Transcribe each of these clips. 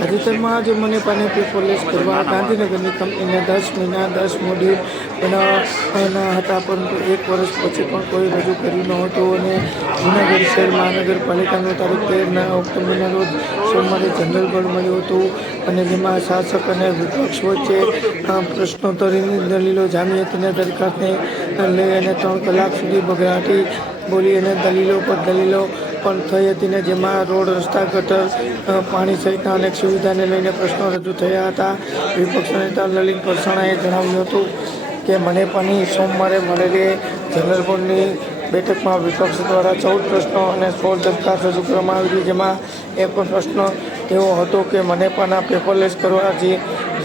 તાજેતરમાં આજે મને પાને પેપરલેસ કરવા ગાંધીનગરની કંપનીને 10 મહિના 10 મોડ્યુલ બનાવવાના હતા, પરંતુ 1 વર્ષ પછી પણ કોઈ રજૂ કર્યું નહોતું. અને જૂનાગઢ શહેર મહાનગરપાલિકાનું તારીખ 13 ઓક્ટોબરના રોજ સોમવારે જનરલ બોર્ડ મળ્યું હતું, અને જેમાં શાસક અને વિપક્ષ વચ્ચે પ્રશ્નોત્તરીની દલીલો જામી હતી. દરખાસ્તને લઈ અને 3 કલાક સુધી બગડાટી બોલી અને દલીલો પર દલીલો પણ થઈ હતી, ને જેમાં રોડ, રસ્તા, ગટર, પાણી સહિતના અનેક સુવિધાને લઈને પ્રશ્નો રજૂ થયા હતા. વિપક્ષ નેતા લલિત વસણાએ જણાવ્યું હતું કે મને પણ સોમવારે મળેલી જનરલ બોર્ડની બેઠકમાં વિપક્ષ દ્વારા 14 પ્રશ્નો અને 16 દરખાસ્ત રજૂ કરવામાં આવી હતી, જેમાં એક પ્રશ્ન એવો હતો કે મને પણ પેપરલેસ કરવા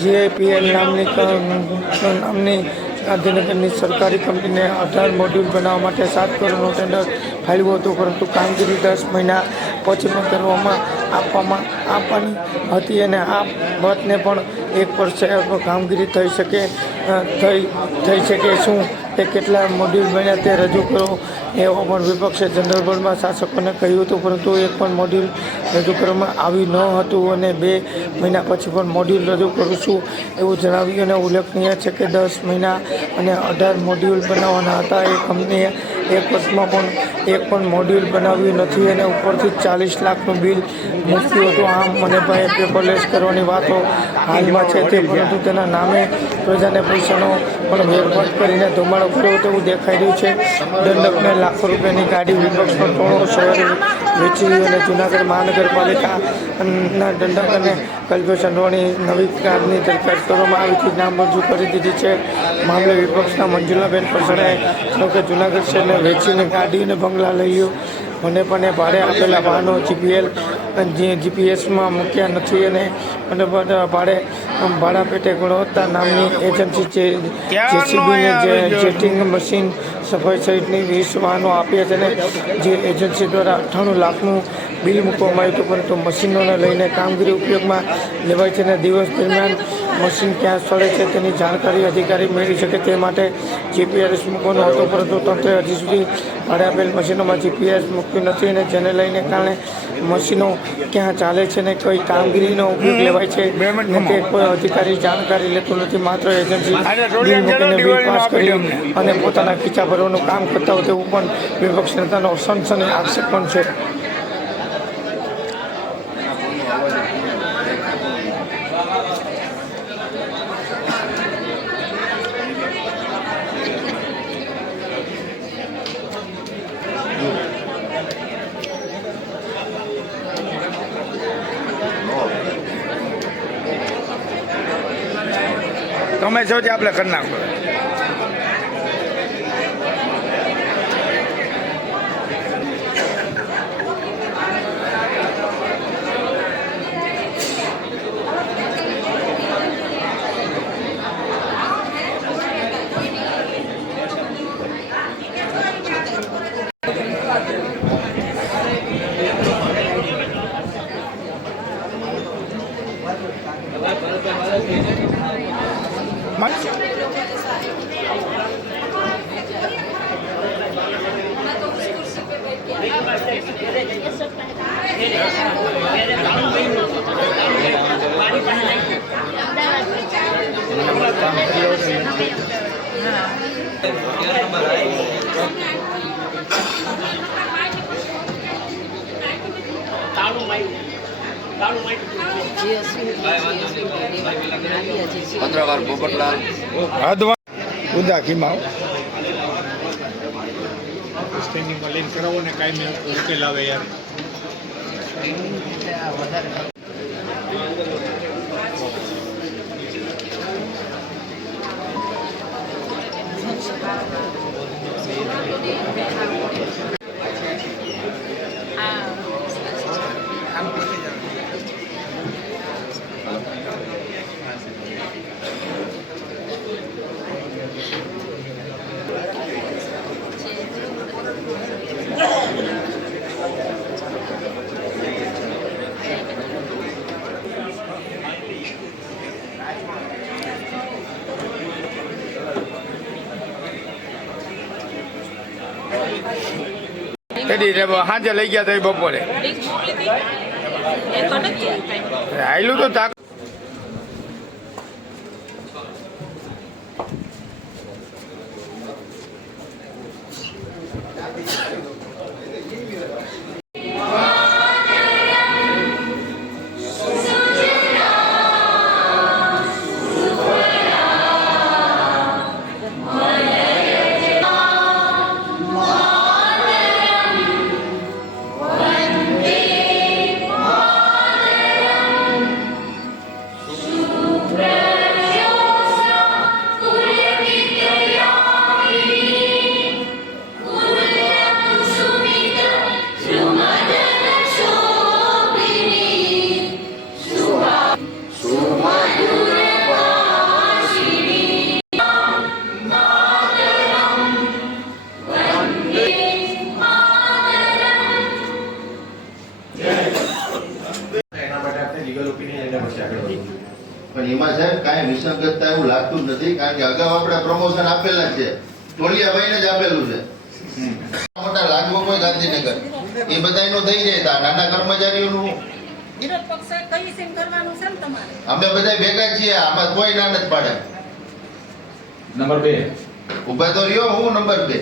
GIPL નામની ગાંધીનગરની સરકારી કંપનીને 18 મોડ્યુલ બનાવવા માટે 7 કરોડનું ટેન્ડર ફાળવ્યું હતું, પરંતુ કામગીરી 10 મહિના પછી પણ કરવામાં આપવાની હતી, અને આ વાતને પણ 1 વર્ષ કામગીરી થઈ શકે શું તે કેટલા મોડ્યુલ બન્યા તે રજૂ કરો એવો પણ વિપક્ષે જનરલ બોર્ડમાં શાસકોને કહ્યું હતું, પરંતુ એક પણ મોડ્યુલ રજૂ કરવામાં આવ્યું ન હતું, અને 2 મહિના પછી પણ મોડ્યુલ રજૂ કરું છું એવું જણાવ્યું. અને ઉલ્લેખનીય છે કે 10 મહિના અને 18 મોડ્યુલ બનાવવાના હતા. એ કંપનીએ 1 વર્ષમાં પણ 1 પણ મોડ્યુલ બનાવ્યું નથી, અને ઉપરથી 40 લાખનું બિલ મૂક્યું હતું. આમ મને ભાઈ પેપરલેસ કરવાની વાતો હાલમાં છે તે, પરંતુ તેના નામે પ્રજાને પૈસાનો પણ વેરફાટ કરીને ધુમાડો કર્યો તેવું દેખાઈ રહ્યું છે. દંડકને લાખો રૂપિયાની ગાડી વિપક્ષનો ટોળો શહેર વેચી, અને જૂનાગઢ મહાનગરપાલિકાના દંડક અને કલ્પેશ અંડવાણી નવી કારની દરખાસ્ત કરવામાં આવી હતી, નામંજૂર કરી દીધી છે. મામલે વિપક્ષના મંજુલાબેન પરસણાએ કહ્યું કે જૂનાગઢ શહેરને વેચીને ગાડી અને બંગલા લઈ લ્યો. મને પણ ભાડે આપેલા વાહનો GPS માં મૂક્યા નથી, અને ભાડા પેટે ગુણવત્તા નામની એજન્સી JCBને જેટિંગ મશીન, સફાઈ સહિતની 20 વાહનો આપ્યા છે, અને જે એજન્સી દ્વારા 98 લાખનું બિલ મૂકવામાં આવ્યું હતું, પરંતુ મશીનોને લઈને કામગીરી ઉપયોગમાં લેવાય છે, અને દિવસ દરમિયાન મશીન ક્યાં સ્થળે છે તેની જાણકારી અધિકારી મેળવી શકે તે માટે GPS મૂકવાનો હતો, પરંતુ તંત્રે હજી સુધી ભાડે આપેલ મશીનોમાં GPS મૂક્યું નથી, અને જેને લઈને કારણે મશીનો ક્યાં ચાલે છે ને કઈ કામગીરીનો ઉપયોગ લેવાય છે તે કોઈ અધિકારી જાણકારી લેતું નથી. માત્ર એજન્સી બિલ મૂકીને બિલ પાસ કરી અને પોતાના ખીચા ભરવાનું કામ કરતા હોય તેવું પણ વિપક્ષ નેતાનો સનસની આક્ષેપ પણ છે. તમે છો જે આપણે કરી નાખો. પત્રકાર પોપટલાલ ઉદાખીમાં સ્ટેન્ડિંગમાં લઈને કરાવો ને કાંઈ ઉકેલ આવે યાર. સાંજે લઈ ગયા હતા બપોરે. આયલું તો તાક પણ એમાં સાહેબ કાંઈ વિસંગતતા એવું લાગતું જ નથી, કારણ કે અગાઉ આપણે પ્રમોશન આપેલા જ છે, ટોળિયાભાઈને જ આપેલું છે. મોટા લાગવો કોઈ ગાંધીનગર એ બધાયનું થઈ જાય. તા નાના કર્મચારીઓનું વિરોધ પક્ષે કઈ સીમ કરવાનું છે ને તમારે? અમે બધા ભેગા છીએ, આમાં કોઈ ના નથી પાડે. નંબર 2 ઉભા તો રહ્યો, હું નંબર 2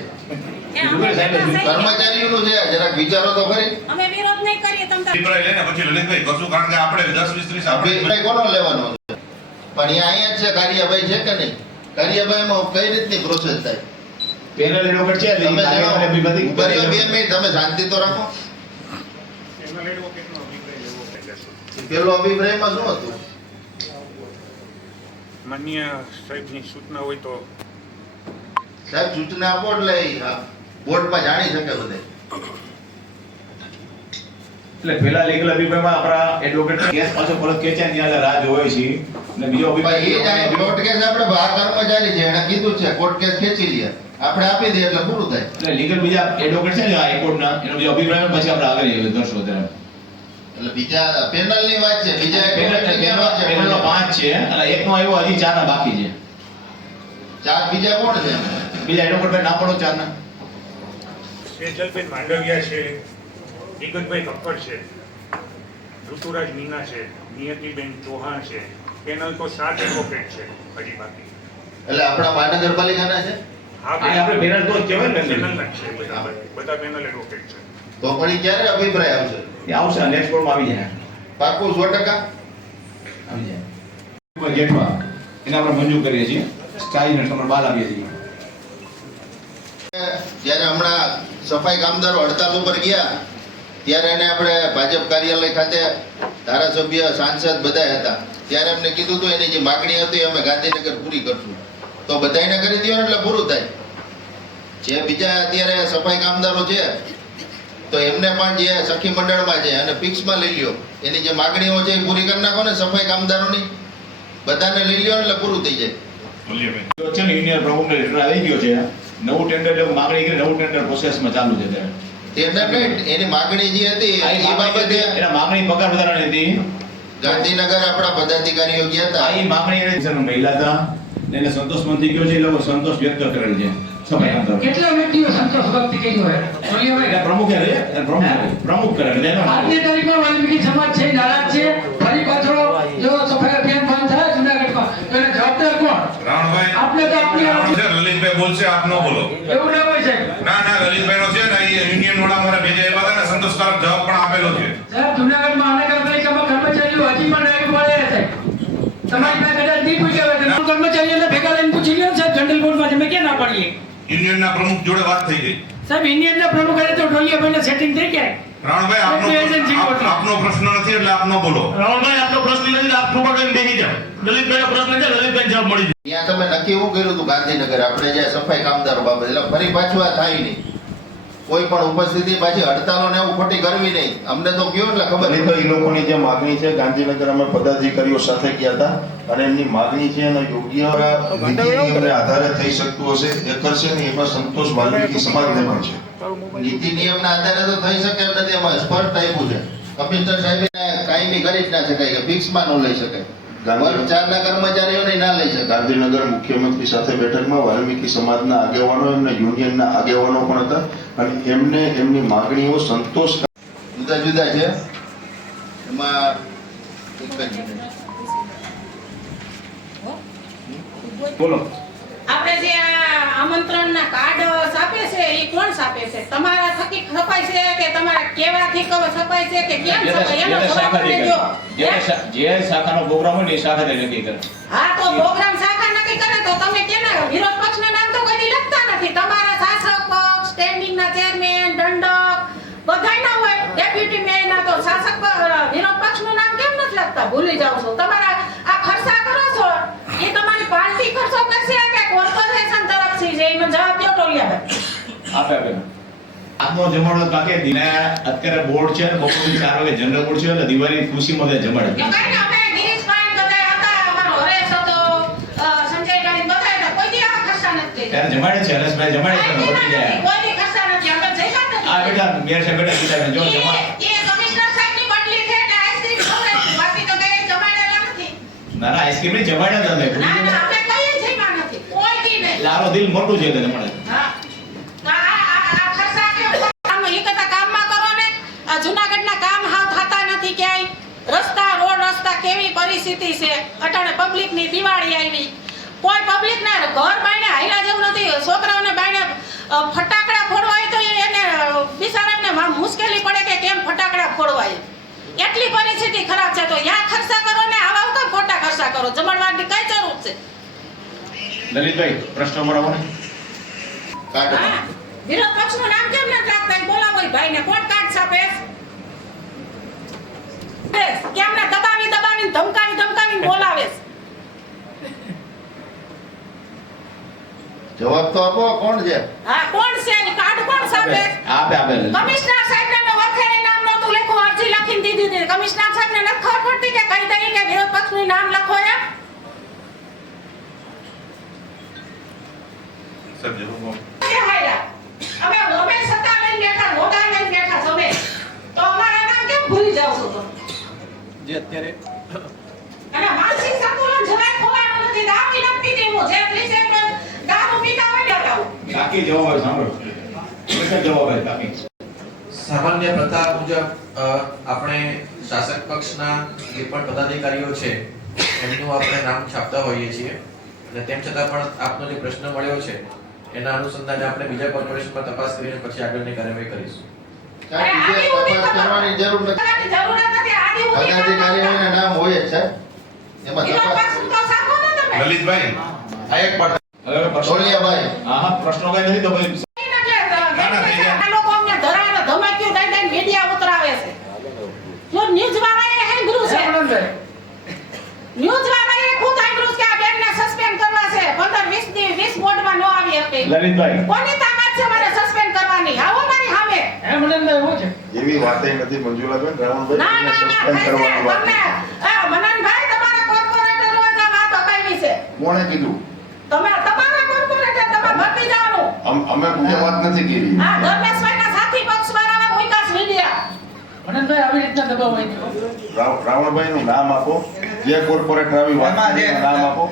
કે અમે ભેગા થઈએ. કર્મચારીઓનું છે, જરાક વિચારો તો ખરી. અમે વિરોધ નહીં કરીએ તમ તાર. અભિપ્રાય લઈને પછી લલિતભાઈ કશું, કારણ કે આપણે 10 20 30 અભિપ્રાય કોનો લેવાનો છે? પણ અહીંયા જ છે કાર્યભાઈ છે કે નહીં? કાર્યભાઈમાં કઈ રીતની પ્રોસેસ થાય? પેનલ એડવોકેટ છે એટલે તમે કાર્યવાહી જણાવો. બધી ઉભા રહ્યો 2 મિનિટ, તમે શાંતિ તો રાખો. એમના એડવોકેટનો અભિપ્રાય લેવો પડે છે. પેલો અભિપ્રાયમાં શું હતું? માન્ય સાહેબની સૂચના હોય તો સાહેબ સૂચના આપો એટલે બોર્ડમાં જાણી શકે બધે. એટલે પેલા લીગલ અભિપ્રાયમાં આપણા એડવોકેટ કેસ પાછો પરત ખેંચ્યા ને ત્યાં રાહ જોવે છે અને બીજો પણ એ અભિપ્રાય જાય કોર્ટ કેસ આપણે બહાર કર્મચારી છે, એને કીધું છે કોર્ટ કેસ ખેંચી લે, આપણે આપી દઈએ એટલે પૂરું થાય. એટલે લીગલ બીજા એડવોકેટ છે ને હાઈકોર્ટના એનો બીજો અભિપ્રાય પછી આપણે આગળ કરશો ત્યારે એટલે બીજા પેનલની વાત છે, બીજા એક કોર્ટની વાત છે. પેનલનો 5 છે અને એકનો આવ્યો, હજી 4 ના બાકી છે. ચાર બીજા કોણ છે? બીજા એડવોકેટ ભાઈ ના પડો 4 ના. સેજલબેન માંડવિયા છે, દિગંતભાઈ કક્કર છે, ઋતુરાજ મીના છે, નિયતિબેન ચૌહાણ છે. પેનલ તો 7 એડવોકેટ છે હજી બાકી. એટલે આપણા મહાનગરપાલિકાના છે. હા, આ આપણે પેનલ તો જ કહેવાય ને પેનલ જ છે બધા પેનલ એડવોકેટ છે. તો પણ ઈ ક્યારે અભિપ્રાય આવશે? એ આવશે નેક્સ્ટ કોર્ટમાં આવી જાય પાકું 100%? આવી જાય જેઠવા એને આપણે મંજૂર કરીએ છીએ. ચાર્જ નંબર 12 આપીએ છીએ. જ્યારે હમણાં સફાઈ કામદારો હડતાલ ઉપર ગયા ત્યારે એને આપણે ભાજપ કાર્યાલય ખાતે ધારાસભ્ય સાંસદ બધા હતા, ત્યારે એમને કીધું હતું એની જે માગણી હતી અમે ગાંધીનગર પૂરી કરશું. તો બધાને કરી દો એટલે પૂરું થાય. જે બીજા અત્યારે સફાઈ કામદારો છે તો એમને પણ જે સખી મંડળમાં છે અને ફિક્સમાં લઈ લ્યો, એની જે માગણીઓ છે એ પૂરી કરી નાખો ને સફાઈ કામદારોની, બધાને લઈ લ્યો એટલે પૂરું થઈ જાય. તો છે ને યુનિયન પ્રમુખને લેટર આવી ગયો છે, નવું ટેન્ડર લેવું માગણી કરી, નવું ટેન્ડર પ્રોસેસમાં ચાલુ છે ત્યારે. ટેન્ડર નહીં, એની માગણી જે હતી એ બાબતે એના માગણી પગાર વધારાની હતી. ગાંધીનગર આપણા પદાધિકારીઓ ગયા હતા. આ ઈ માગણી એને મહિલા હતા એને સંતોષ મંથી ગયો છે, એ લોકો સંતોષ વ્યક્ત કરેલ છે સફાઈ કામદારો. કેટલા વ્યક્તિઓ સંતોષ વ્યક્ત કર્યો હોય એટલે પ્રમુખે રે પ્રમુખ કરે એટલે એનો આજની તારીખમાં વાલ્મીકી સમાજ છે નારાજ છે, ફરી પાછો જો સફાઈ અભિયાન બંધ થાય જુનાગઢમાં તો એને જવાબદાર કોણ? રાવણભાઈ આપણે તો આપણી છે, લલિતભાઈ બોલશે, આપ ન બોલો. એવું ના હોય સાહેબ. ના લલિતભાઈ નો છે ને એ યુનિયન વાળા મારા ભેજા એવા હતા ને સંતોષકારક જવાબ પણ આપેલો છે. સાહેબ જુનાગઢ મહાનગરપાલિકામાં કર્મચારીઓ હજી પણ લાગુ પડે છે. તમારી પાસે કદાચ નહીં પૂછ્યા હોય તો કર્મચારીઓને ભેગા લઈને પૂછી લ્યો સાહેબ, જનરલ બોર્ડમાં તમે ક્યાં ના પાડીએ? યુનિયનના પ્રમુખ જોડે વાત થઈ ગઈ. સાહેબ યુનિયનના પ્રમુખ હારે તો ઢોલિયાભાઈને સેટિંગ થઈ ગયા. રાવણભાઈ આપનો પ્રશ્ન નથી એટલે આપ ન બોલો. રાવણભાઈ આપનો પ્રશ્ન નથી, આપ ખોબા કરીને બેસી જાઓ. લલિતભાઈનો પ્રશ્ન છે, લલિતભાઈ જવાબ મળી જાય. ત્યાં તમે નક્કી એવું કર્યું હતું ગાંધીનગર આપણે જે સફાઈ કામદારો બાબત, એટલે ફરી પાછું આ થાય નહીં. કોઈ પણ ઉપસ્થિતિ પાછી હડતાલો ને એવું ખોટી કરવી નહીં. અમને તો કયો એટલે ખબર તો એ લોકોની જે માગણી છે ગાંધીનગર અમે પદાધિકારીઓ સાથે ગયા હતા અને એમની માગણી છે એનો યોગ્ય નીતિ નિયમને આધારે થઈ શકતું હશે એ કરશે ને એમાં સંતોષ વાલ્મીકી સમાજને પણ છે. નીતિ નિયમના આધારે તો થઈ શકે એમ નથી. એમાં સ્પષ્ટ આપ્યું છે કમિશનર સાહેબ કાયમી કરી જ ના શકાય કે ફિક્સમાં ન લઈ શકાય. વર્ગ 4 ના કર્મચારીઓને ના લઈ શકાય. ગાંધીનગર મુખ્યમંત્રી સાથે બેઠકમાં વાલ્મીકી સમાજના આગેવાનો અને યુનિયનના આગેવાનો પણ હતા અને એમને એમની માગણીઓ સંતોષ જુદા જુદા છે. એમાં એક જ મિનિટ. બોલો. આપણે જે આ આમંત્રણના કાર્ડ છાપે છે એ કોણ છાપે છે? તમારા થકી છપાય છે કે તમારા કેવાથી છપાય છે કે કેમ છપાય? એનો જવાબ મને દો. જે શાખાનો પ્રોગ્રામ હોય ને એ શાખા નક્કી કરે. હા, તો પ્રોગ્રામ શાખા નક્કી કરે તો તમે કેના વિરોધ પક્ષના નામ તો કદી લખતા નથી. તમારા શાસક પક્ષ, સ્ટેન્ડિંગના ચેરમેન, દંડક બધાયના હોય. ડેપ્યુટી મેયરના તો શાસક વિરોધ પક્ષનું નામ કેમ નથી લખતા? ભૂલી જાવ છો. તમારા આ ખર્ચા કરો છો એ તમારી પાર્ટી ખર્ચો કરશે કે કોર્પોરેશન તરફથી છે? એનો જવાબ દો ટોલિયાભાઈ. આપે આજનો જમાડો કાકે દિને અત્યારે બોર્ડ છે બપોરથી 4 વાગે જનરલ બોર્ડ છે એટલે દિવાળી ખુશીમાં બધા જમાડે. જો કાંઈ નહીં, અમે ગિરીશભાઈ બધા હતા, અમારો હરેશ હતો, સંજયભાઈ બધા હતા. કોઈ દી આ ખર્ચા નથી કર્યા. ત્યારે જમાડે છે હરેશભાઈ જમાડે છે ને બધી જાય. કોઈ દી ખર્ચા નથી. અમે જઈલા નથી. આ બેટા મેર છે બેટા કીધા જો જમા એ કમિશનર સાહેબની બદલી છે એટલે આઈસ્ક્રીમ ખવડાવી. બાકી તો કઈ જમાડેલા નથી. ના ના આઈસ્ક્રીમ ને જમાડ્યા તમે ના ના, અમે કઈ જઈમાં નથી. કોઈ દી નહીં. લારો દિલ મોટું છે એટલે જમાડે. હા. તો આ ખર્ચા કેમ આમ એ કરતા કામમાં કરો ને. આ જૂનાગઢના કામ હાવ થતા નથી ક્યાંય. રસ્તા કેવી પરિસ્થિતિ છે. અટાણે પબ્લિકની દિવાળી આવી. કોઈ પબ્લિકના ઘર બાયણે હાયલા જેવું નથી. છોકરાઓને બાયણે ફટાકડા ફોડવા હોય તો એને બિચારાને મુશ્કેલી પડે કે કેમ ફટાકડા ફોડવાય. એટલી પરિસ્થિતિ ખરાબ છે. તો યા ખર્ચા કરો ને આવા વગર ખોટા ખર્ચા કરો. જમણવારની કઈ જરૂર છે? લલિતભાઈ પ્રશ્ન બરાબર ને કાર્ડ હા, વિરોધ પક્ષનું નામ કેમ ન રાખતા? બોલાવો એ ભાઈને. કોણ કાર્ડ છાપે? કેમને દબાવીને ધમકાવીને બોલાવે છે? જવાબ તો આપો, કોણ છે? હા, કોણ છે? એ કાર્ડ કોણ છાપે? આપે કમિશનર સાહેબને મેં વખેરે નામ નહોતું લખ્યું, અરજી લખીને દીધી હતી. કમિશનર સાહેબને નથી ખબર પડતી કે કહી દઈએ કે વિરોધ પક્ષનું નામ લખો એમ? સર જરૂર કે હાયરા. અમે સત્તા લઈને બેઠા, હોદ્દા લઈને બેઠા તમે. તો અમારા નામ કેમ ભૂલી જાવ છો તમે? જે અત્યારે અને માનસિક સંતુલન જરાય ખોવાનું નથી. દારૂ નથી પીતી હું. જે ત્રીસે દારૂ પીતા હોય ને હટાવું. કાકી જવાબ આવે સાંભળો એક જ જવાબ આવે કાકી. સામાન્ય પ્રથા મુજબ આપણે શાસક પક્ષના જે પણ પદાધિકારીઓ છે એમનું આપણે નામ છાપતા હોઈએ છીએ અને તેમ છતાં પણ આપનો જે પ્રશ્ન મળ્યો છે એના અનુસંધાને આપણે બીજા કોર્પોરેશનમાં તપાસ કરીને પછી આગળની કાર્યવાહી કરીશું. સાહેબ, વિશેષ તપાસ કરવાની જરૂર નથી. જરૂર નથી. આદિ ઉદી પદાધિકારીઓના નામ હોય જ સાહેબ. એમાં વિરોધ તપાસ પક્ષનું તો સાખો ને તમે. લલિતભાઈ આ એક પણ હવે પ્રશ્નો ટોલિયાભાઈ. હા પ્રશ્નો કઈ નથી તો પછી આ લોકો અમને ધરાવે ધમકીઓ દઈ દઈને મીડિયા ઉતરાવે છે. જો ન્યૂઝ વાળાએ હેંગરું છે. ન્યૂઝ વાળાએ ખુદ હેંગરું કે આ બેનને સસ્પેન્ડ કરવા છે. 15-20 બોર્ડમાં ન આવી શકે. લલિતભાઈ કોની તાકાત છે મને સસ્પેન્ડ કરવાની? આવો મારી સામે. એવી વાતે નથી મંજુલાબેન. ના રાવણભાઈ ના સસ્પેન્ડ ના કરવાની વાત તમને મનનભાઈ તમારા કોર્પોરેટરો જ આ વાત અપાવી છે. કોણે કીધું? તમારા કોર્પોરેટર તમે ભરતી જવાનું. અમે કોઈ વાત નથી કરી. આ ધર્મેશભાઈના સાથી પક્ષ વાળાએ મુકાસ મીડિયા. મનનભાઈ આવી રીતના દબાવાય નહીં. રાવણભાઈ નું નામ આપો. જે કોર્પોરેટર આવી વાત કરી એનું નામ આપો.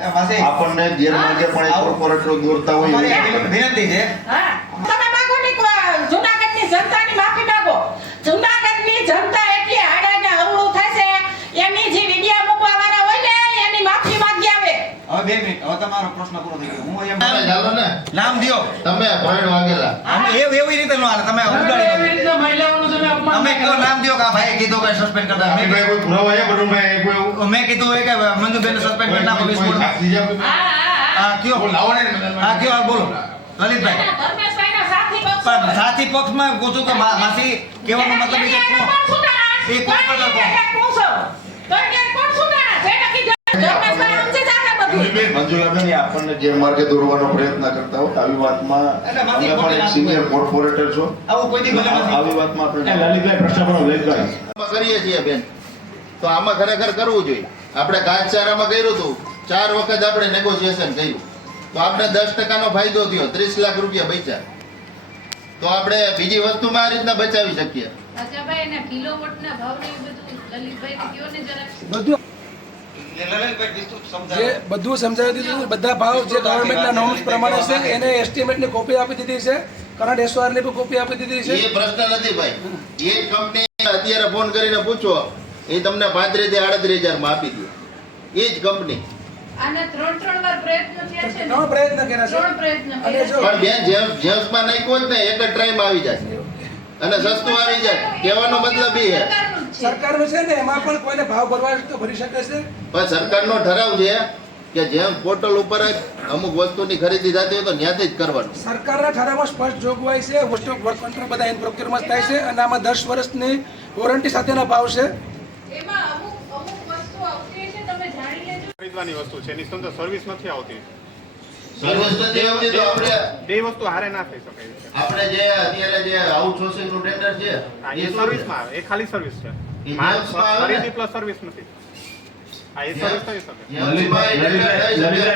આપણને ગેરમાર્ગે પણ એ કોર્પોરેટરો દોરતા હોય એવું વિનંતી છે હા, તમે માંગો ને જૂનાગઢની જનતાની માફી માંગો. જૂનાગઢની જનતા એટલી હાડાને હરવળું થશે એની જે વિડિયા મૂકવા વાળા હોય ને એની માફી માંગી આવે. હવે 2 મિનિટ હવે તમારો પ્રશ્ન પૂરો થઈ ગયો હું એમ તમે ચાલો ને. નામ દ્યો તમે ભરણ વાગેલા. એવી રીતે નો હાલે તમે એવી રીતના મહિલાઓનું તમે અપમાન અમે ના કયો કરો. નામ દ્યો કે આ ભાઈ કીધું કે સસ્પેન્ડ કરતા આપણી કોઈ પુરાવા છે બટુભાઈ કોઈ એવું મેં કીધું હોય કે મંજુબેન સસ્પેન્ડ કરી નાખો 20 બોર્ડ હા કયો લાવો ને હા કયો હાલ બોલો લલિતભાઈ ધર્મેશભાઈના સાથી પક્ષ પણ સાથી પક્ષમાં પૂછું કે માસી કહેવાનો મતલબ એ છે કોણ એ કોર્પોરેટર મંજુલાબેન એ આપણને ગેરમાર્ગે દોરવાનો પ્રયત્ન કરતા હોય. આવી વાતમાં તમે પણ એક સિનિયર કોર્પોરેટર છો. આવું કોઈ દી ભલે નથી. આવી વાતમાં આપણે લલિતભાઈ પ્રશ્ન કરો લલિતભાઈ આમાં કરીએ છીએ બેન. તો આમાં ખરેખર કરવું જોઈએ. આપણે ઘાસચારામાં કર્યું હતું 4 વખત આપણે નેગોશિએશન કર્યું તો આપણે 10% નો ફાયદો થયો. 30 લાખ રૂપિયા બચ્યા. તો આપણે બીજી વસ્તુમાં આ રીતના બચાવી શકીએ. અચ્છાભાઈ એના કિલોવોટના ભાવને એ બધું લલિતભાઈને કયો ને જરા. જે બધું સમજાવી દીધું છે. બધા ભાવ જે ગવર્મેન્ટના નોર્મ્સ પ્રમાણે છે એને એસ્ટિમેટની કોપી આપી દીધી છે. કરંટ એસઓઆરની પણ કોપી આપી દીધી છે. એ પ્રશ્ન નથી ભાઈ. એક કંપની અત્યારે ફોન કરીને પૂછો એ તમને 35 થી 38,000 માં આપી દે. એ જ કંપની. આને 3 વાર પ્રયત્ન થયા છે ને? 3 પ્રયત્ન કર્યા છે. 3 પ્રયત્ન અને કર્યા જો પણ બેન જેમ્સમાં નાખ્યું હોત ને એક જ ટ્રાયમાં આવી જાય અને સસ્તું આવી જાય. કહેવાનો મતલબ એ છે. સરકારનું જ છે. સરકારનું છે ને એમાં પણ કોઈને ભાવ ભરવા હોય તો ભરી શકે છે. પણ સરકારનો ઠરાવ છે કે જેમ પોર્ટલ ઉપર જ અમુક વસ્તુની ખરીદી થતી હોય તો ત્યાંથી જ કરવાનું. સરકારના ઠરાવમાં સ્પષ્ટ જોગવાઈ છે વસ્તુ વર્ક કોન્ટ્રાક્ટ બધા ઇન પ્રોક્યોરમેન્ટ થાય છે અને આમાં 10 વર્ષની વોરંટી સાથેના ભાવ છે. એમાં અમુક વસ્તુ આવતી છે, તમે જાણી લેજો. ખરીદવાની વસ્તુ છે એની અંદર સર્વિસ નથી આવતી. સર્વિસ નથી આવતી તો આપણે બે વસ્તુ હારે ના થઈ શકે છે. આપણે જે અત્યારે જે આઉટસોર્સિંગ નું ટેન્ડર છે એ સર્વિસમાં આવે, એ ખાલી સર્વિસ છે. એ જેમ્સમાં આવે ને? ખરીદી પ્લસ સર્વિસ નથી. આ એ સર્વિસ થઈ શકે. લલિતભાઈ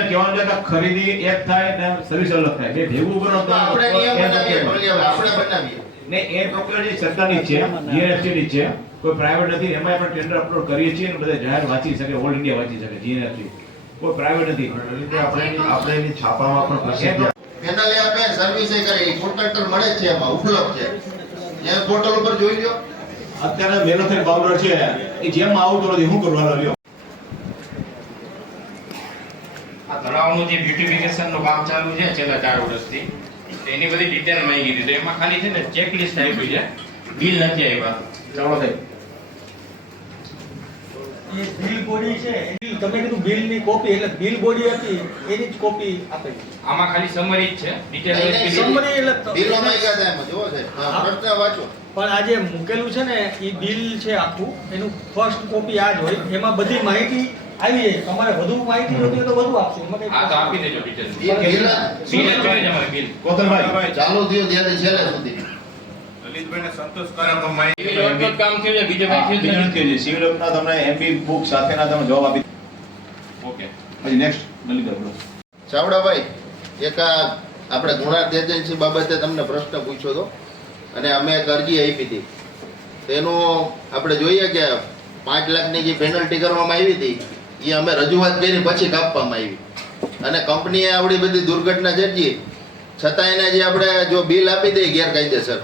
કહેવાનું છે કે ખરીદી એક થાય ને સર્વિસ અલગ થાય. બે ભેગું કરો તો આપણે નિયમ બનાવીએ, ભલે હવે આપણે બનાવીએ. ને એ પ્રોક્યોરમેન્ટ સરકારની જ છે, જીએનએફસી ની છે, કોઈ પ્રાઇવેટ નથી. એમાં આપણે ટેન્ડર અપલોડ કરીએ છીએ ને બધા જાહેર વાંચી શકે, ઓલ ઇન્ડિયા વાંચી શકે. જીએનએફસી કોઈ પ્રાઇવેટ નથી. આપણે એની છાપામાં પણ પ્રસિદ્ધ પેનલે આપે સર્વિસ એ કરે, કોન્ટ્રાક્ટર મળે જ છે, એમાં ઉપલબ્ધ છે. એ પોર્ટલ ઉપર જોઈ લ્યો. અત્યારે મેલોથેન પાવડર છે એ જેમ આવતો નથી, શું કરવાનો લ્યો? આ તળાવનું જે બ્યુટિફિકેશનનું કામ ચાલુ છે છેલ્લા 4 વર્ષથી, એની બધી ડિટેલ માંગી હતી. તો એમાં ખાલી છે ને ચેકલિસ્ટ આપી છે, બિલ નથી આવ્યા. ચાલો સાહેબ. એ બિલ બોડી છે, તમે કીધું બિલની કોપી, એટલે બિલ બોડી હતી એની જ કોપી આપેલી. આમાં ખાલી સમરી જ છે, ડિટેલ સમરી એટલે બિલો માંગ્યા હતા એમાં જોવો છે. પ્રશ્ન વાંચો. પણ આ જે મૂકેલું છે ને એ બિલ છે આખું, એનું ફર્સ્ટ કોપી આ જ હોય, એમાં બધી માહિતી આવી જાય. તમારે વધુ માહિતી જોઈતી હોય તો વધુ આપશું. એમાં આ તો કંઈ આપી દેજો ડિટેલ. એ બિલ બિલ જ જોઈએ છે અમારે, બિલ. ગોતલભાઈ ચાલુ થયું ત્યાંથી છેલ્લે સુધી. લલિતભાઈને સંતોષકારક માહિતી સિવિલ વર્કનું કામ થયું છે, બીજે બાકી બીજું થયું નથી. સિવિલ વર્કના તમને એમબી બુક સાથેના તમે જવાબ આપી. ઓકે. પછી નેક્સ્ટ લલિતભાઈ બોલો. ચાવડાભાઈ, એક આ આપણે ગુણાર્થ એજન્સી બાબતે તમને પ્રશ્ન પૂછ્યો હતો અને અમે એક અરજી આપી હતી. તેનું આપણે જોઈએ કે 5 લાખની જે પેનલ્ટી કરવામાં આવી હતી એ અમે રજૂઆત કરી પછી કાપવામાં આવી અને કંપનીએ આવડી બધી દુર્ઘટના ઝડપી છતાં એને જે આપણે જો બિલ આપી દઈએ ગેરકાયદેસર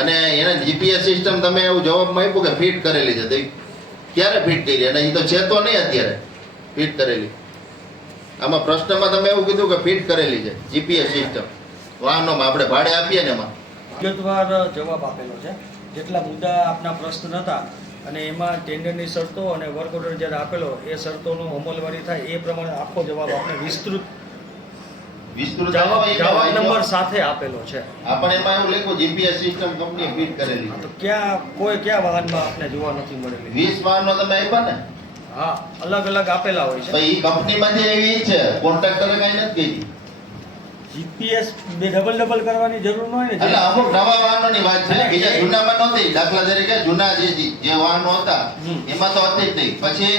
અને એને જીપીએસ સિસ્ટમ તમે એવું જવાબમાં આપ્યું કે ફિટ કરેલી છે. તો ક્યારે ફિટ કરી? અને એ તો છે તો નહીં અત્યારે ફિટ કરેલી. આમાં પ્રશ્નમાં તમે એવું કીધું કે ફિટ કરેલી છે જીપીએસ સિસ્ટમ વાહનોમાં, આપણે ભાડે આપીએ ને એમાં. વિગતવાર જવાબ આપેલો છે. જેટલા મુદ્દા આપના પ્રશ્ન હતા અને એમાં ટેન્ડરની શરતો અને વર્ક ઓર્ડર જ્યારે આપેલો એ શરતોનું અમલવારી થાય એ પ્રમાણે આખો જવાબ આપણે વિસ્તૃત જવાબ નંબર સાથે આપેલો છે. આપણે એમાં એવું લખ્યું જીપીએસ સિસ્ટમ કંપનીએ ફિટ કરેલી છે. તો ક્યાં વાહનમાં આપને જોવા નથી મળેલી? 20 વાહનો તમે આપ્યા ને? હા, અલગ અલગ આપેલા હોય છે. ભાઈ એ કંપનીમાંથી એવી છે, કોન્ટ્રાક્ટરે કઈ નથી કીધી. જીપીએસ ડબલ કરવાની જરૂર ન હોય ને. એટલે અમુક નવા વાહનોની વાત છે, બીજા જૂનામાં નહોતી. દાખલા તરીકે જૂના જે વાહનો હતા એમાં તો હતી જ નહીં. પછી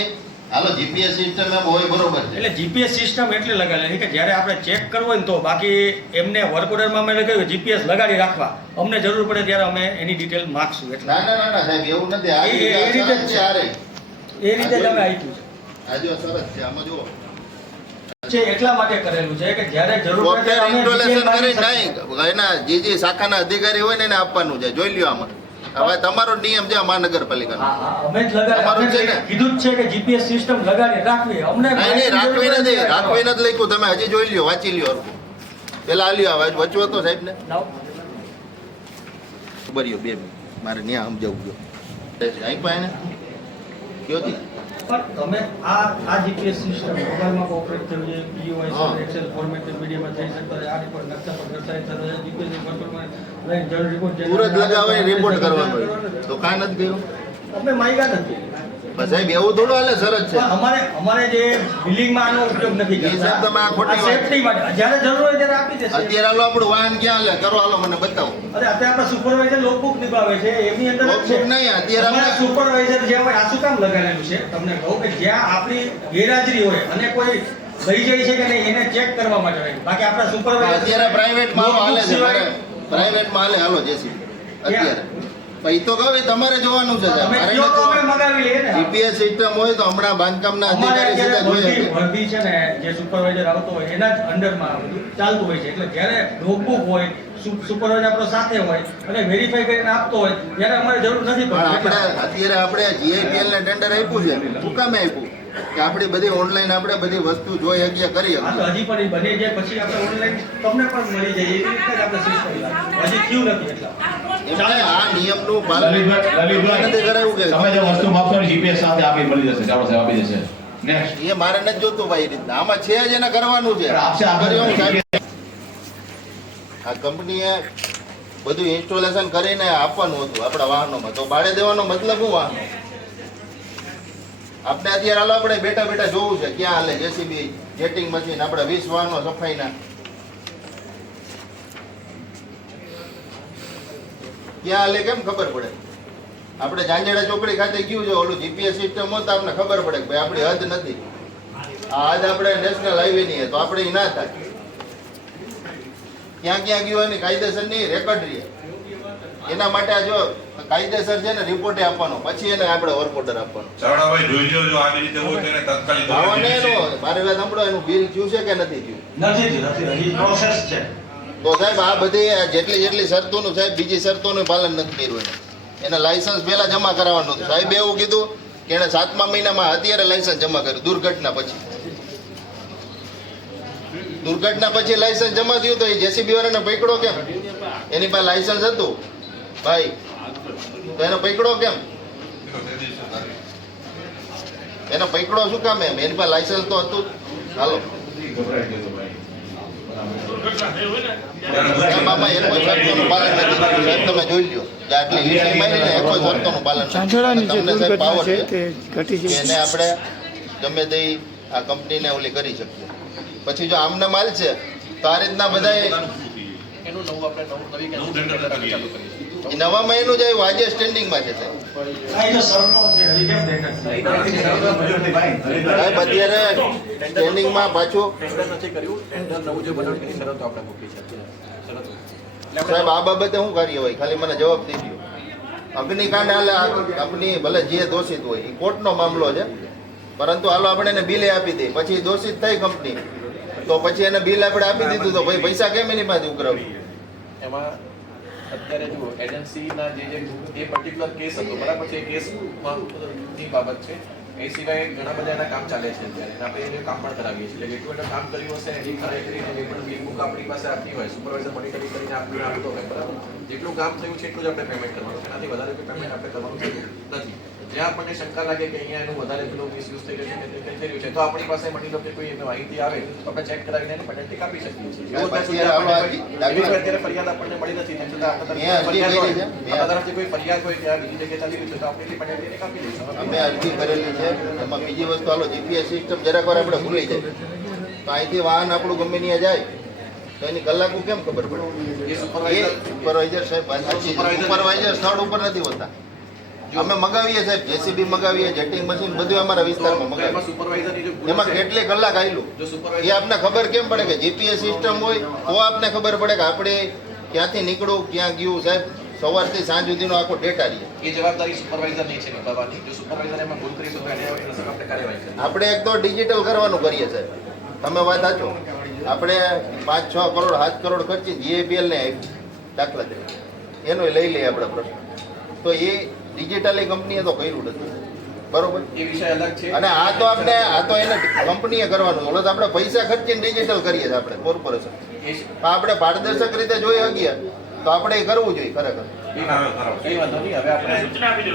હાલો જીપીએસ સિસ્ટમ એમ હોય બરોબર છે. એટલે જીપીએસ સિસ્ટમ એટલે લગાડેલી કે જ્યારે આપણે ચેક કરવું હોય ને તો, બાકી એમને વર્ક ઓર્ડરમાં અમે લખ્યું જીપીએસ લગાડી રાખવા, અમને જરૂર પડે ત્યારે અમે એની ડિટેલ માંગશું. એટલે ના સાહેબ એવું નથી. આ એ રીતે જ છે. આ એ રીતે જ અમે આપ્યું છે. આ જો સરસ છે, આમાં જુઓ છે એટલા માટે કરેલું છે કે જ્યારે જરૂર પડે સોફ્ટવેર અમે ઇન્સ્ટોલેશન detail કરી માંગી નહીં એના જે શાખાના અધિકારી હોય ને એને આપવાનું છે. જોઈ લ્યો આમાં. હવે તમારો નિયમ છે મહાનગરપાલિકાનો. અમે જ તમારું છે ને? કીધું જ છે કે જીપીએસ સિસ્ટમ લગાડી રાખવી. અમને નહીં રાખવી નથી લખ્યું. તમે હજી જોઈ લ્યો, વાંચી લ્યો. પેલા આ લ્યો, હવે વચવો તો સાહેબ ને બર્યો 2 મિનિટ મારે ન્યા સમજાવું ગયો અહીં પાસે કયો જી પણ તમે આ જીપીએસ સિસ્ટમ મોબાઈલમાં ઓપરેટ થયું છે, પીઓઆઈ એક્સેલ ફોર્મેટ મીડિયામાં થઈ શકતો હોય. આ રિપોર્ટ નકશા પર દર્શાવી શકો છો. જીપીએસ કંટ્રોલમાં લઈને જળ રિપોર્ટ સુરત લગાવે રિપોર્ટ કરવાનો હોય તો કાંઈ નથી ગયું. અમે માગ્યા નથી. બસ સાહેબ એવું થોડું હાલે. સરસ છે. અમારે જે બિલિંગમાં આનો ઉપયોગ નથી એ સાહેબ તમે આ ખોટી વાત. સેફટી માટે જ્યારે જરૂર હોય ત્યારે આપી દેશે. અત્યારે હાલો આપણું વાહન ક્યાં હાલે કરો, હાલો મને બતાવો. અરે અત્યારે આપણા સુપરવાઇઝર લોકબુક નિભાવે છે, એની અંદર જ છે. લોકબુક નહીં, અત્યારે અમારા સુપરવાઇઝર જે હોય આ શું કામ લગાડેલું છે તમને કહું કે જ્યાં આપણી ગેરહાજરી હોય અને કોઈ લઈ જાય છે કે નહીં એને ચેક કરવા માટે હોય. બાકી આપણા સુપરવાઇઝર અત્યારે પ્રાઇવેટમાં હાલે છે, મારે પ્રાઇવેટમાં હાલે. હાલો જેસી અત્યારે પછી તો કહો તમારે જોવાનું છે. તમે કયો તો અમે મગાવી લઈએ ને. જીપીએસ સિસ્ટમ હોય તો હમણાં બાંધકામના અધિકારી સીધા જોઈએ. વર્દી છે ને જે સુપરવાઇઝર આવતો હોય એના જ અંડરમાં આ બધું ચાલતું હોય છે. એટલે જ્યારે લોકબુક હોય સુપરવાઇઝર આપણો સાથે હોય અને વેરીફાઈ કરીને આપતો હોય ત્યારે અમારે જરૂર નથી પણ પડતી. અત્યારે આપણે જીઆઈપીએલ ને ટેન્ડર આપ્યું છે શું કામે આપ્યું કે આપણી બધી ઓનલાઈન આપણે બધી વસ્તુ જોઈ શકીએ કરી હા તો હજી પણ એ બની જાય પછી આપણે ઓનલાઈન તમને પણ મળી જાય એવી રીતે જ આપણે સિસ્ટમ હજી થયું નથી એટલા એમને આ નિયમનું પાલન લલિતભાઈ, નથી કરાયું કે તમે જે વસ્તુ માગશો ને જીપીએસ સાથે આપી મળી જશે, ચાલો સાહેબ આપી દેશે. Next. એ મારે નથી જોતું ભાઈ એ રીતના આમાં છે જ એને કરવાનું છે આપશે, આપશે. કર્યું સાહેબ. આ કંપનીએ બધું ઇન્સ્ટોલેશન કરીને આપવાનું હતું આપણા વાહનોમાં તો ભાડે દેવાનો મતલબ શું વાહનો આપણે અત્યારે હાલો આપણે બેઠા બેઠા જોવું છે ક્યાં હાલે જેસીબી જેટિંગ મશીન આપણે 20 વાહનો સફાઈના ક્યાં હાલે કેમ ખબર પડે આપણે ઝાંઝેડા ચોકડી ખાતે ગયું છે ઓલું જીપીએસ સિસ્ટમ હોત તો આપણે ખબર પડે કે ભાઈ આપણી હદ નથી આ હદ આપણે નેશનલ હાઈવે ની તો આપણે ઈ ના થાય ક્યાં ક્યાં ગયું એની કાયદેસર ની રેકોર્ડ રહે એના માટે આ જો કાયદેસર છે ને રિપોર્ટે આપવાનો પછી એને આપણે વર્ક ઓર્ડર આપવાનો ચાવડાભાઈ જોઈ લ્યો જો આવી રીતે હોય તો એને તાત્કાલિક આવવાને એનો મારી વાત સાંભળો એનું બિલ થયું છે કે નથી થયું હજી પ્રોસેસ છે તો સાહેબ આ બધી જેટલી શરતોનું સાહેબ બીજી શરતોનું પાલન નથી કર્યું એને લાયસન્સ પહેલા જમા કરાવવાનું હતું સાહેબ એવું કીધું કે એને 7મા મહિનામાં અત્યારે લાયસન્સ જમા કર્યું દુર્ઘટના પછી લાયસન્સ જમા થયું તો એ જેસીબી વાળાને પકડો કેમ એની પાસે લાયસન્સ હતું ભાઈ તો એને પકડો કેમ એને પકડો શું કામ એમ એની પાસે લાયસન્સ તો હતું હાલો સાહેબ આમાં એક કોઈ શરતોનું પાલન નથી થયું સાહેબ તમે જોઈ લ્યો કે આટલી લીટી મારીને એક કોઈ શરતોનું પાલન નથી ઝાંઝડાની જે તમને સાહેબ દુર્ઘટના પાવર છે છે તે ઘટી કે છે એને આપણે ગમે તે આ કંપનીને ઓલી કરી શકીએ પછી જો આમને માલ છે તો આ રીતના બધા એનું નવું આપણે નવી ટેન્ડર ચાલુ કરીએ નવા મહિનું જ આવ્યું આજે સ્ટેન્ડિંગમાં છે સાહેબ સાહેબ અત્યારે સ્ટેન્ડિંગમાં પાછું ટેન્ડર નથી કર્યું ટેન્ડર નવું જે બનાવ એની શરતો આપણે મૂકી છે શરતો સાહેબ આ બાબતે શું કાર્યવાહી ખાલી મને જવાબ દઈ દો અગ્નિકાંડ હાલે આ કંપની ભલે જે દોષિત હોય એ કોર્ટનો મામલો છે પરંતુ હાલો આપણે એને બિલે આપી દઈએ પછી દોષિત થઈ કંપની તો પછી એને બિલ આપણે આપી દીધું તો ભાઈ પૈસા કેમ એની પાસે ઉઘરાવું એમાં અત્યારે જુઓ એજન્સીના જે પર્ટિક્યુલર કેસ હતો બરાબર છે એ કેસમાં ની બાબત છે એ સિવાય ઘણા બધા એના કામ ચાલે છે અત્યારે આપણે એને કામ પણ કરાવીએ છીએ એટલે જેટલું એને કામ કર્યું હશે એની ખરાઈ કરીને જે પણ બિલ બુક આપણી પાસે આપની હોય સુપરવાઇઝર મોનિટરિંગ કરીને આપણી આપતો હોય બરાબર જેટલું કામ થયું છે એટલું જ આપણે પેમેન્ટ કરવાનું છે એનાથી વધારે પેમેન્ટ આપણે કરવાનું નથી જ્યાં આપણને શંકા લાગે કે અહીંયા એનું વધારે પેલું મિસયુઝ થઈ રહ્યું છે કે થઈ રહ્યું છે તો આપણી પાસે મની લો કે કોઈ એની માહિતી આવે તો આપણે ચેક કરાવીને એને પેનલ્ટી કાપી શકીએ છીએ અત્યારે ફરિયાદ આપણને મળી નથી તેમ છતાં આપણા તરફથી કોઈ ફરિયાદ હોય કે આ બીજી જગ્યાએ ચાલી રહ્યું છે તો આપણે એટલી પેનલ્ટી કાપી દઈશું અમે અરજી કરેલી છે એમાં બીજી વસ્તુ હાલો જીપીએસ સિસ્ટમ જરાક વાર આપણે ભૂલી જાય તો અહીંથી વાહન આપણું ગમે ત્યાં જાય તો એની કલાકો કેમ ખબર પડે એ સુપરવાઇઝર સાહેબ સુપરવાઇઝર સ્થળ ઉપર નથી હોતા અમે મગાવીએ સાહેબ જેસીબી મગાવીએ જેટિંગ મશીન બધું અમારા વિસ્તારમાં મગાવીએ એમાં કેટલી કલાક આવેલું એ આપને ખબર કેમ પડે કે જીપીએસ સિસ્ટમ હોય તો આપને ખબર પડે કે આપણે ક્યાંથી નીકળું ક્યાં ગયું સાહેબ સવારથી સાંજ સુધીનો આખો ડેટા રહે એ જવાબદારી સુપરવાઇઝરની છે નિભાવવાની જો સુપરવાઇઝર એમાં ભૂલ કરી તો એને આપણે કાર્યવાહી કરીએ આપણે એક તો ડિજિટલ કરવાનું કરીએ સાહેબ તમે વાત સાચો આપણે 5-6 કરોડ 7 કરોડ ખર્ચી જીએપીએલ ને દાખલા તરીકે એનો લઈ લઈએ આપણે પ્રશ્ન તો એ ડિજિટલી કંપનીએ તો કર્યું નથી બરોબર એ વિષય અલગ છે અને આ તો એને કંપનીએ કરવાનું ઓલો તો આપણે પૈસા ખર્ચીને ડિજિટલ કરીએ છીએ આપણે કોર્પોરેશન આપણે પારદર્શક રીતે જોઈ શકીએ તો આપણે એ કરવું જોઈએ ખરેખર એ વાંધો નહીં હવે આપણે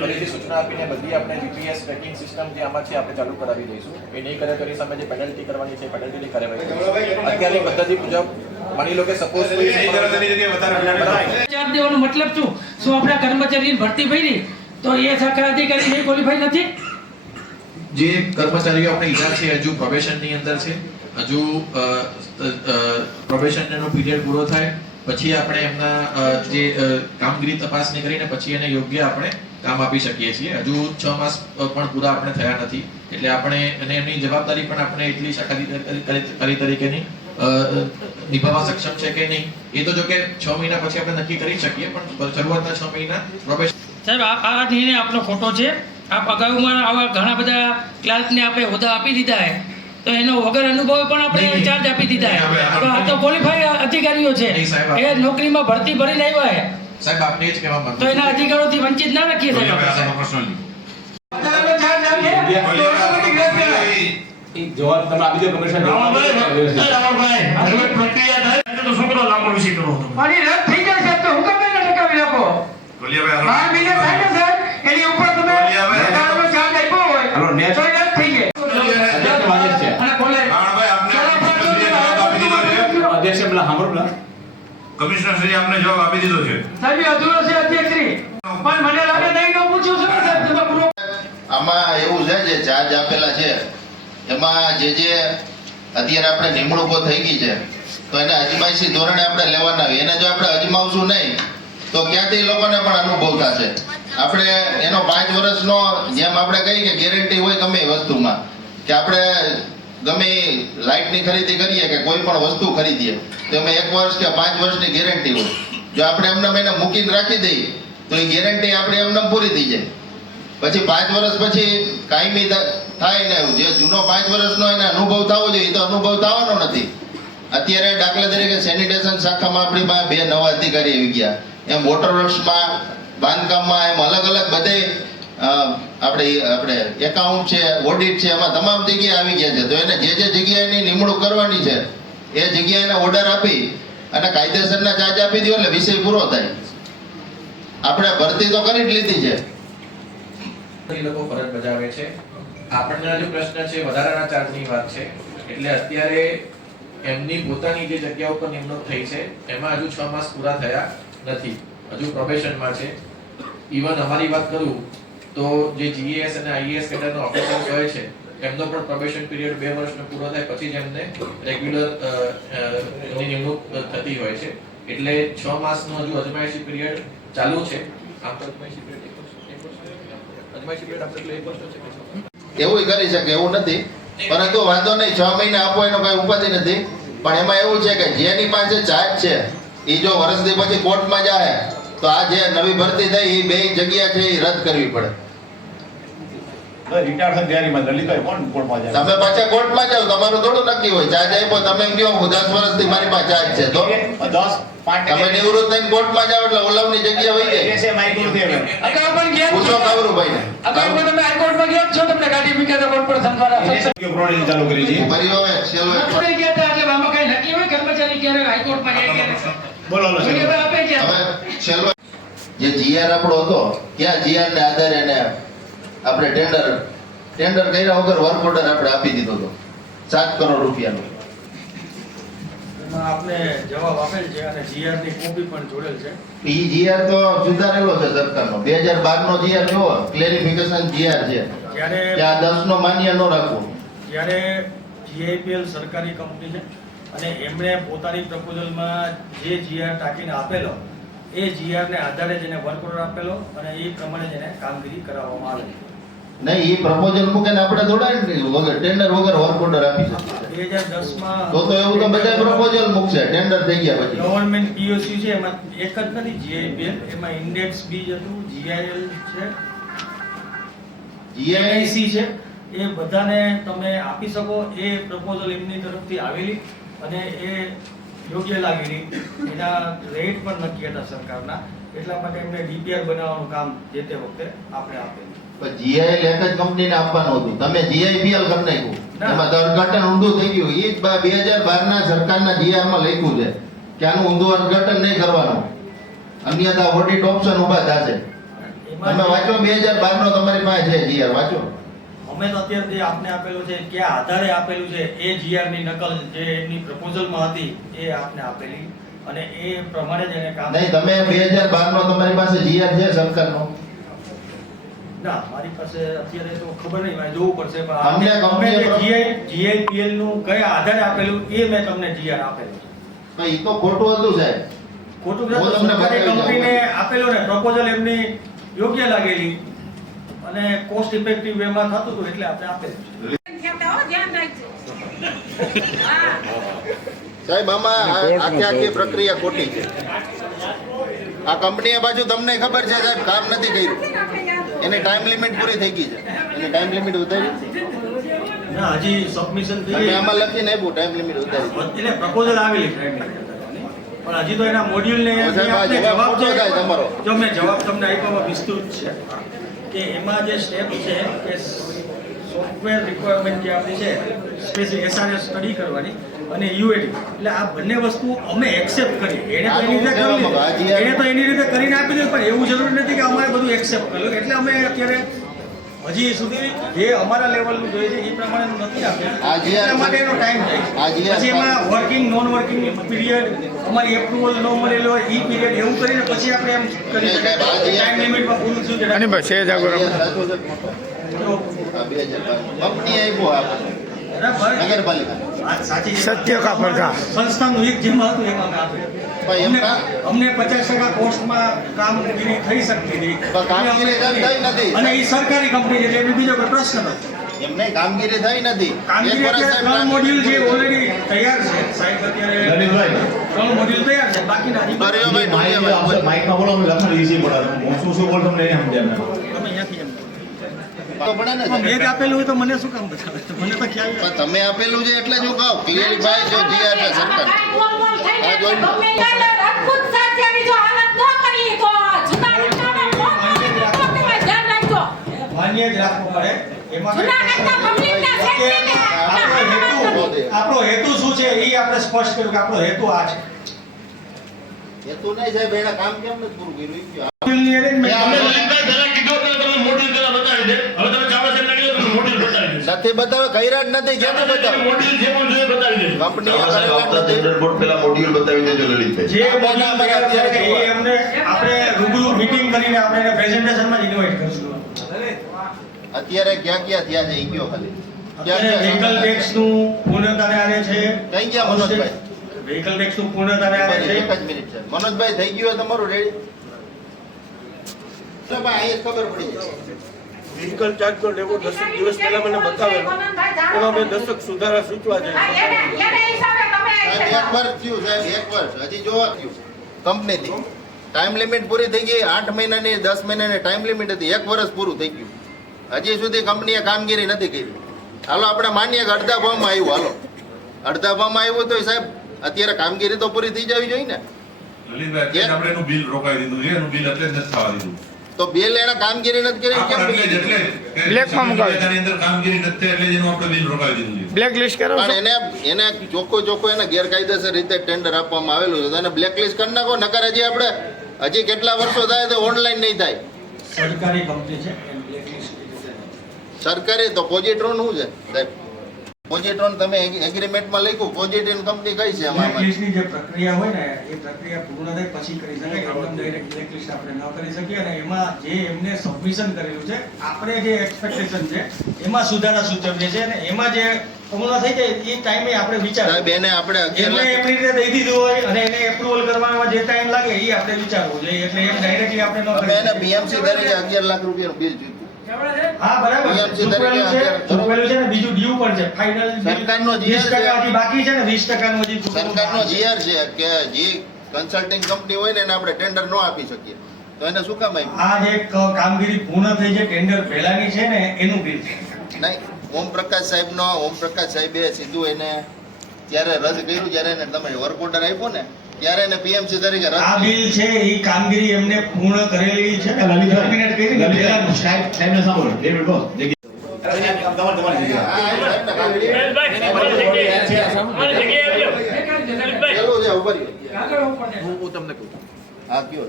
ફરીથી સૂચના આપીને બધી આપણે જીપીએસ ટ્રેકિંગ સિસ્ટમ જે આમાં છે આપણે ચાલુ કરાવી દઈશું એ નહીં કરે તો એની સામે જે પેનલ્ટી કરવાની છે પેનલ્ટીની કાર્યવાહી કરીશું અત્યારની પદ્ધતિ મુજબ માની લો કે સપોઝ ચાર્જ દેવાનો મતલબ શું આપણા કર્મચારીની ભરતી ભરી તો એ સરકાર અધિકારી નહીં ક્વોલિફાઈ નથી જે કર્મચારીઓ આપણે ઈજા છે હજુ પ્રોબેશનની અંદર છે હજુ પ્રોબેશનનો પીરિયડ પૂરો થાય પછી આપણે એમના જે કામગીરી તપાસણી કરીને પછી એને યોગ્ય આપણે કામ આપી શકીએ છીએ હજુ 6 માસ પણ પૂરા આપણે થયા નથી એટલે આપણે અને એમની જવાબદારી પણ આપણે એટલી શાખાદારી તરીકેની નિભાવવા સક્ષમ છે કે નહીં એ તો જો કે 6 મહિના પછી આપણે નક્કી કરી શકીએ પણ શરૂઆતના 6 મહિના પ્રોબેશન સાહેબ આ નિર્ણય આપનો ખોટો છે આપ અગાઉમાં આવા ઘણા બધા ક્લાર્કને આપણે હોદ્દા આપી દીધા છે તો એનો વગર અનુભવે પણ આપણે ચાર્જ આપી દીધા તો આ તો ક્વોલિફાઈડ અધિકારીઓ છે એ નોકરીમાં ભરતી ભરીને આવ્યા છે સાહેબ આપને જ કહેવા માંગુ તો એના અધિકારોથી વંચિત ના રાખીએ સાહેબ જવાબ તમે આપી દો કમિશનર તો છોકરો લાંબો વિષય કરો હતો મારી રદ થઈ જાય સાહેબ તો હું કેમ એને ટકાવી રાખો ગોલિયાભાઈ બાર મહિને થાય ને સાહેબ એની ઉપર તમે સરકારનો ચાર્જ આપ્યો હોય હાલો નેક્સ્ટ તો એ રદ થઈ જાય અધ્યક્ષ વાજેશ છે અને બોલે ભાઈ આપને જવાબ આપી દીધો છે અધ્યક્ષ પેલા સાંભળો પેલા કમિશનર શ્રી આપને જવાબ આપી દીધો છે સાહેબ એ અધૂરો છે અધ્યક્ષશ્રી પણ મને લાગે નહીં કે હું પૂછું છું ને સાહેબ તમે પૂરો આમાં એવું છે જે ચાર્જ આપેલા છે એમાં જે અત્યારે આપણે નિમણૂકો થઈ ગઈ છે તો એને અજમાયશી ધોરણે આપણે લેવાના હોય એને જો આપણે અજમાવશું નહીં તો ક્યાંથી લોકોને પણ અનુભવ થશે આપણે એનો 5 વર્ષનો જેમ આપણે કહી કે ગેરંટી હોય ગમે એ વસ્તુમાં કે આપણે ગમે લાઇટની ખરીદી કરીએ કે કોઈ પણ વસ્તુ ખરીદીએ તો એમાં 1 વર્ષ કે 5 વર્ષની ગેરંટી હોય જો આપણે એમને એને મૂકીને રાખી દઈએ તો એ ગેરંટી આપણી એમને પૂરી થઈ જાય પછી 5 વર્ષ પછી કાયમી થાય ને જે જૂનો 5 વર્ષનો એને અનુભવ થવો જોઈએ તો અનુભવ થવાનો નથી અત્યારે દાખલા તરીકે સેનિટેશન શાખામાં આપણી પાસે 2 નવા અધિકારી આવી ગયા એમ વોટર વર્ક્સમાં બાંધકામમાં એમ અલગ અલગ બધે આપણે એકાઉન્ટ છે ઓડિટ છે એમાં તમામ જગ્યાએ આવી ગયા છે તો એને જે જગ્યાએની નિમણૂક કરવાની છે એ જગ્યાએ એને ઓર્ડર આપી અને કાયદેસરના ચાર્જ આપી દો એટલે વિષય પૂરો થાય આપણે ભરતી તો કરી જ લીધી છે એ લોકો ફરજ બજાવે છે આપણને જે પ્રશ્ન છે વધારાના ચાર્જની વાત છે એટલે અત્યારે એમની પોતાની જે જગ્યા ઉપર નિમણૂક થઈ છે એમાં હજુ 6 માસ પૂરા થયા નથી હજુ પ્રોબેશનમાં છે ઈવન અમારી વાત કરું તો જે જીએસ અને આઈએસ કેડરના ઓફિસર્સ હોય છે એમનો પણ પ્રોબેશન પીરિયડ 2 વર્ષનો પૂરો થાય પછી જ એમને રેગ્યુલર એની નિમણૂક થતી હોય છે એટલે 6 માસનો હજુ અજમાયશી પીરિયડ ચાલુ છે આમ તો અજમાયશી પીરિયડ 1 વર્ષનો છે એવું કરી શકે એવું નથી પરંતુ વાંધો નહીં 6 મહિના આપો એનો કઈ ઉપાધિ નથી પણ એમાં એવું છે કે જેની પાસે ચાર્જ છે એ જો વર્ષથી પછી કોર્ટમાં જાય તો આ જે નવી ભરતી થઈ એ 2 જગ્યા છે એ રદ કરવી પડે રિટાયર થઈ તૈયારીમાં લલિતભાઈ કોણ કોર્ટમાં જાય તમે પાછા કોર્ટમાં જાવ તમારું થોડું નક્કી હોય ચાર્જ આપ્યો તમે એમ કહો 10 વર્ષથી મારી પાસે ચાર્જ છે તો 10-5% તમે નિવૃત્ત થઈને કોર્ટમાં જાવ એટલે ઓલવની જગ્યા હોય જાય એસે માઈક દે અગાઉ પણ ગયા પૂછો કાવરુભાઈ ને અગાઉ પણ તમે હાઈકોર્ટમાં ગયા છો તમને ગાડી મૂક્યા હતા કોર્ટ પર સંભાળા કે પ્રોડક્ટ ચાલુ કરી છે ફરી હવે છેલ્લો આપણે ગયા હતા એટલે આમાં કઈ નક્કી હોય કર્મચારી ક્યારે હાઈકોર્ટમાં જાય ક્યારે બોલો આપે ગયા હવે છેલ્લો જે જીઆર આપણો હતો ક્યાં જીઆર ને આધારે એને આપણે ટેન્ડર કર્યા વગર વર્ક ઓર્ડર આપણે આપી દીધો હતો 7 કરોડ રૂપિયાનો એમાં આપને જવાબ આપેલ છે અને જીઆર ની કોપી પણ જોડેલ છે ઈ જીઆર તો સુધારેલો છે સરકારનો 2012 નો જીઆર જોવો ક્લેરિફિકેશન જીઆર છે જ્યારે ત્યાં 10 નો માન્ય ન રાખવું જ્યારે જીઆઈપીએલ સરકારી કંપની છે અને એમણે પોતાની પ્રપોઝલમાં જે જીઆર ટાંકીને આપેલો એ જીઆર ને આધારે જ એને વર્ક ઓર્ડર આપેલો અને એ પ્રમાણે જ એને કામગીરી કરાવવામાં આવેલી નહીં ઈ પ્રપોઝલ મૂકે ને આપણે થોડા વગર ટેન્ડર વગર વર્ક ઓર્ડર આપી શકીએ 2010માં તો એવું તો બધા પ્રપોઝલ મૂકશે ટેન્ડર થઈ ગયા પછી ગવર્નમેન્ટ પીઓસી છે એમાં એક જ નથી જીઆઈપીએલ એમાં ઇન્ડેક્સ બીજ હતું જીઆઈએલ છે જીઆઈસી છે એ બધાને તમે આપી શકો એ પ્રપોઝલ એમની તરફથી આવેલી અને એ યોગ્ય લાગેલી એના રેટ પણ નક્કી હતા સરકારના એટલા માટે એમને ડીપીઆર બનાવવાનું કામ જે તે વખતે આપણે આપેલું જીઆઈએલ એક જ કંપનીને આપવાનું હતું તમે જીઆઈપીએલ કરી નાખ્યું એમાં અર્થઘટન ઊંધું થઈ ગયું એ 2012 ના સરકારના જીઆરમાં લખ્યું છે કે આનું ઊંધું અર્થઘટન નહીં કરવાનું અન્યથા ઓડિટ ઓપ્શન ઊભા થશે તમે વાંચો 2012 નો તમારી પાસે છે જીઆર વાંચો અમે તો અત્યારે જે આપને આપેલું છે કે આધારે આપેલું છે એ જીઆર ની નકલ જે એમની પ્રપોઝલમાં હતી એ આપને આપેલી અને એ પ્રમાણે જ એને કામ નહીં તમે 2012 નો તમારી પાસે જીઆર છે સરકારનો ના મારી પાસે અત્યારે તો ખબર નહીં મારે જોવું પડશે અમને પણ કંપનીએ જીઆઈપીએલ નું કયા આધારે આપેલું એ મેં તમને જીઆર આપેલું તો એ તો ખોટું હતું સાહેબ ખોટું હું નથી તમને સરકારી બતાવી કંપનીને દઉં. આપેલો ને પ્રપોઝલ એમની યોગ્ય લાગેલી અને કોસ્ટ ઇફેક્ટિવ વેમાં થતું હતું એટલે આપણે આપેલું સાહેબ આમાં આખી પ્રક્રિયા ખોટી છે આ કંપનીએ બાજુ તમને ખબર છે સાહેબ કામ નથી કર્યું એની ટાઈમ લિમિટ પૂરી થઈ ગઈ છે એની ટાઈમ લિમિટ વધારી ના, હજી સબમિશન થઈ તમે આમાં લખીને આપ્યું ટાઈમ લિમિટ વધારી એટલે પ્રપોઝલ આવેલી પણ હજી તો એના મોડ્યુલને જવાબ તમારો જો મેં જવાબ તમને આપ્યામાં વિસ્તૃત છે કે એમાં જે સ્ટેપ છે કે સોફ્ટવેર રિક્વાયરમેન્ટ જે આપણી છે સ્પેશિયલ એસઆરએસ સ્ટડી કરવાની અને યુએટી એટલે આ બંને વસ્તુ અમે એક્સેપ્ટ કરી એને તો એની રીતે કરી એને તો એની રીતે કરીને આપી દીધું પણ એવું જરૂરી નથી કે અમારે બધું એક્સેપ્ટ કર્યું એટલે અમે અત્યારે હજી સુધી જે અમારા લેવલનું જોઈએ છે એ પ્રમાણે નથી આપ્યું એટલા માટે એનો ટાઈમ જાય પછી એમાં વર્કિંગ નોન વર્કિંગ પીરિયડ અમારી એપ્રુવલ ન મળેલો હોય એ પીરિયડ એવું કરીને પછી આપણે એમ કરી શકીએ ટાઈમ લિમિટમાં પૂરું થયું છે અને બસ એ જ આગળ કંપની આપ્યો આપણને નગરપાલિકા સત્ય કા પડઘા સંસ્થાનું એક જેમાં હતું એમાં અમને 50% કોસ્ટમાં કામગીરી થઈ શકતી હતી અને એ સરકારી કંપની છે એટલે બીજો કોઈ પ્રશ્ન નથી એમને કામગીરી થઈ નથી કામગીરી અત્યારે 3 મોડ્યુલ જે ઓલરેડી તૈયાર છે સાહેબ અત્યારે 3 મોડ્યુલ તૈયાર છે બાકીના માઇકમાં બોલો અમે લખી દઈએ પણ હું શું બોલ તમને એને સમજાય તમે અહીંયાથી એમ તો પડે ને મેં આપેલું હોય તો મને શું કામ બતાવે મને તો ખ્યાલ પણ તમે આપેલું છે એટલે જ હું કહું ક્લિયરીફાઈ જો જીઆર છે સરકાર આ જોઈ લો અદ્ભુત સાચેની જો હાલત ન કરી તો જુનાગઢના માન્ય જ રાખવું પડે એમાં આપણો હેતુ શું છે એ આપણે સ્પષ્ટ કર્યું કે આપણો હેતુ આ છે હેતુ નહીં સાહેબ એના કામ કેમ નથી પૂરું કર્યું નથી બતાવે કર્યા જ નથી કેમ બતાવે કંપનીએ પેલા મોડ્યુલ બતાવી દેજો લલિતભાઈ જે મોડ્યુલ અમને આપણે રૂબરૂ મીટિંગ કરીને આપણે એને પ્રેઝન્ટેશનમાં જ ઇન્વાઇટ કરશું અત્યારે ક્યાં ક્યાં થયા છે એ કયો ખાલી વ્હીકલ ટેક્સનું પૂર્ણતાને આને છે કઈ ગયા મનોજભાઈ વ્હીકલ ટેક્સનું પૂર્ણતાને આને છે એક જ મિનિટ છે મનોજભાઈ થઈ ગયું તમારું રેડી એટલે ભાઈ અહીં ખબર પડી જાય વ્હીકલ ચાર્જનો લેવો 10 દિવસ પહેલા મને બતાવેલો એમાં મેં 10 સુધારા સૂચવા છે એક વર્ષ થયું સાહેબ એક વર્ષ હજી જોવા થયું કંપનીથી ટાઈમ લિમિટ પૂરી થઈ ગઈ 8 મહિનાની 10 મહિનાની ટાઈમ લિમિટ હતી એક વર્ષ પૂરું થઈ ગયું હજી સુધી કંપનીએ કામગીરી નથી કરી હાલો આપણે માનીએ કે અડધા ભાવમાં આવ્યું હાલો અડધા ભાવમાં આવ્યું તો સાહેબ અત્યારે કામગીરી તો પૂરી થઈ જવી જોઈએ ને લલિતભાઈ આપણે એનું બિલ રોકાઈ દીધું છે એનું બિલ એટલે જ નથી થવા દીધું તો બિલ એને કામગીરી નથી કરી કેમ બ્લેકમાં મુકાવી એની અંદર કામગીરી નથી એટલે એનું આપણે બિલ રોકાઈ દીધું છે બ્લેક લિસ્ટ કરો પણ એને ચોખ્ખું એને ગેરકાયદેસર રીતે ટેન્ડર આપવામાં આવેલું છે તો એને બ્લેક લિસ્ટ કરી નાખો નકર હજી આપણે હજી કેટલા વર્ષો થાય તો ઓનલાઈન નહીં થાય સરકારી કંપની છે સરકારી તો પોઝિટ્રોન શું છે સાહેબ પોઝિટ્રોન તમે એગ્રીમેન્ટમાં લખ્યું પોઝિટ્રોન કંપની કઈ છે આમાં બ્લેકલિસ્ટની જે પ્રક્રિયા હોય ને એ પ્રક્રિયા પૂર્ણ થાય પછી કરી શકાય એકદમ ડાયરેક્ટ બ્લેકલિસ્ટ આપણે ન કરી શકીએ અને એમાં જે એમને સબમિશન કરેલું છે આપણે જે એક્સપેક્ટેશન છે એમાં સુધારા સૂચવીએ છીએ અને એમાં જે પૂર્ણ થઈ જાય એ ટાઈમે આપણે વિચાર સાહેબ એને આપણે 11 એમને એમની રીતે દઈ દીધું હોય અને એને એપ્રુવલ કરવામાં જે ટાઈમ લાગે એ આપણે વિચારવું જોઈએ એટલે એમ ડાયરેક્ટલી આપણે ન અમે એને બીએમસી તરીકે 11 લાખ રૂપિયાનું બિલ ચૂક્યું હા બરાબર ચૂકવેલું છે ને બીજું ડ્યુ પણ છે ફાઇનલ સરકારનો GR 20% હજી બાકી છે ને 20% નું હજી સરકારનો GR છે કે જે કન્સલ્ટિંગ કંપની હોય ને એને આપણે ટેન્ડર ન આપી શકીએ તો એને શું કામ આપ્યું આ જે કામગીરી પૂર્ણ થઈ છે ટેન્ડર પહેલાની છે ને એનું બિલ છે નહીં ઓમપ્રકાશ સાહેબે સીધું એને ત્યારે રદ કર્યું જ્યારે એને તમે વર્ક ઓર્ડર આપ્યો ને ત્યારે એને પીએમસી તરીકે રદ આ બિલ છે એ કામગીરી એમને પૂર્ણ કરેલી છે ને ટર્મિનેટ કરી ને પહેલાનું સાહેબને સાંભળો ડેવિડ બોસ પેલું છે ઉપર હું તમને કહું હા કયો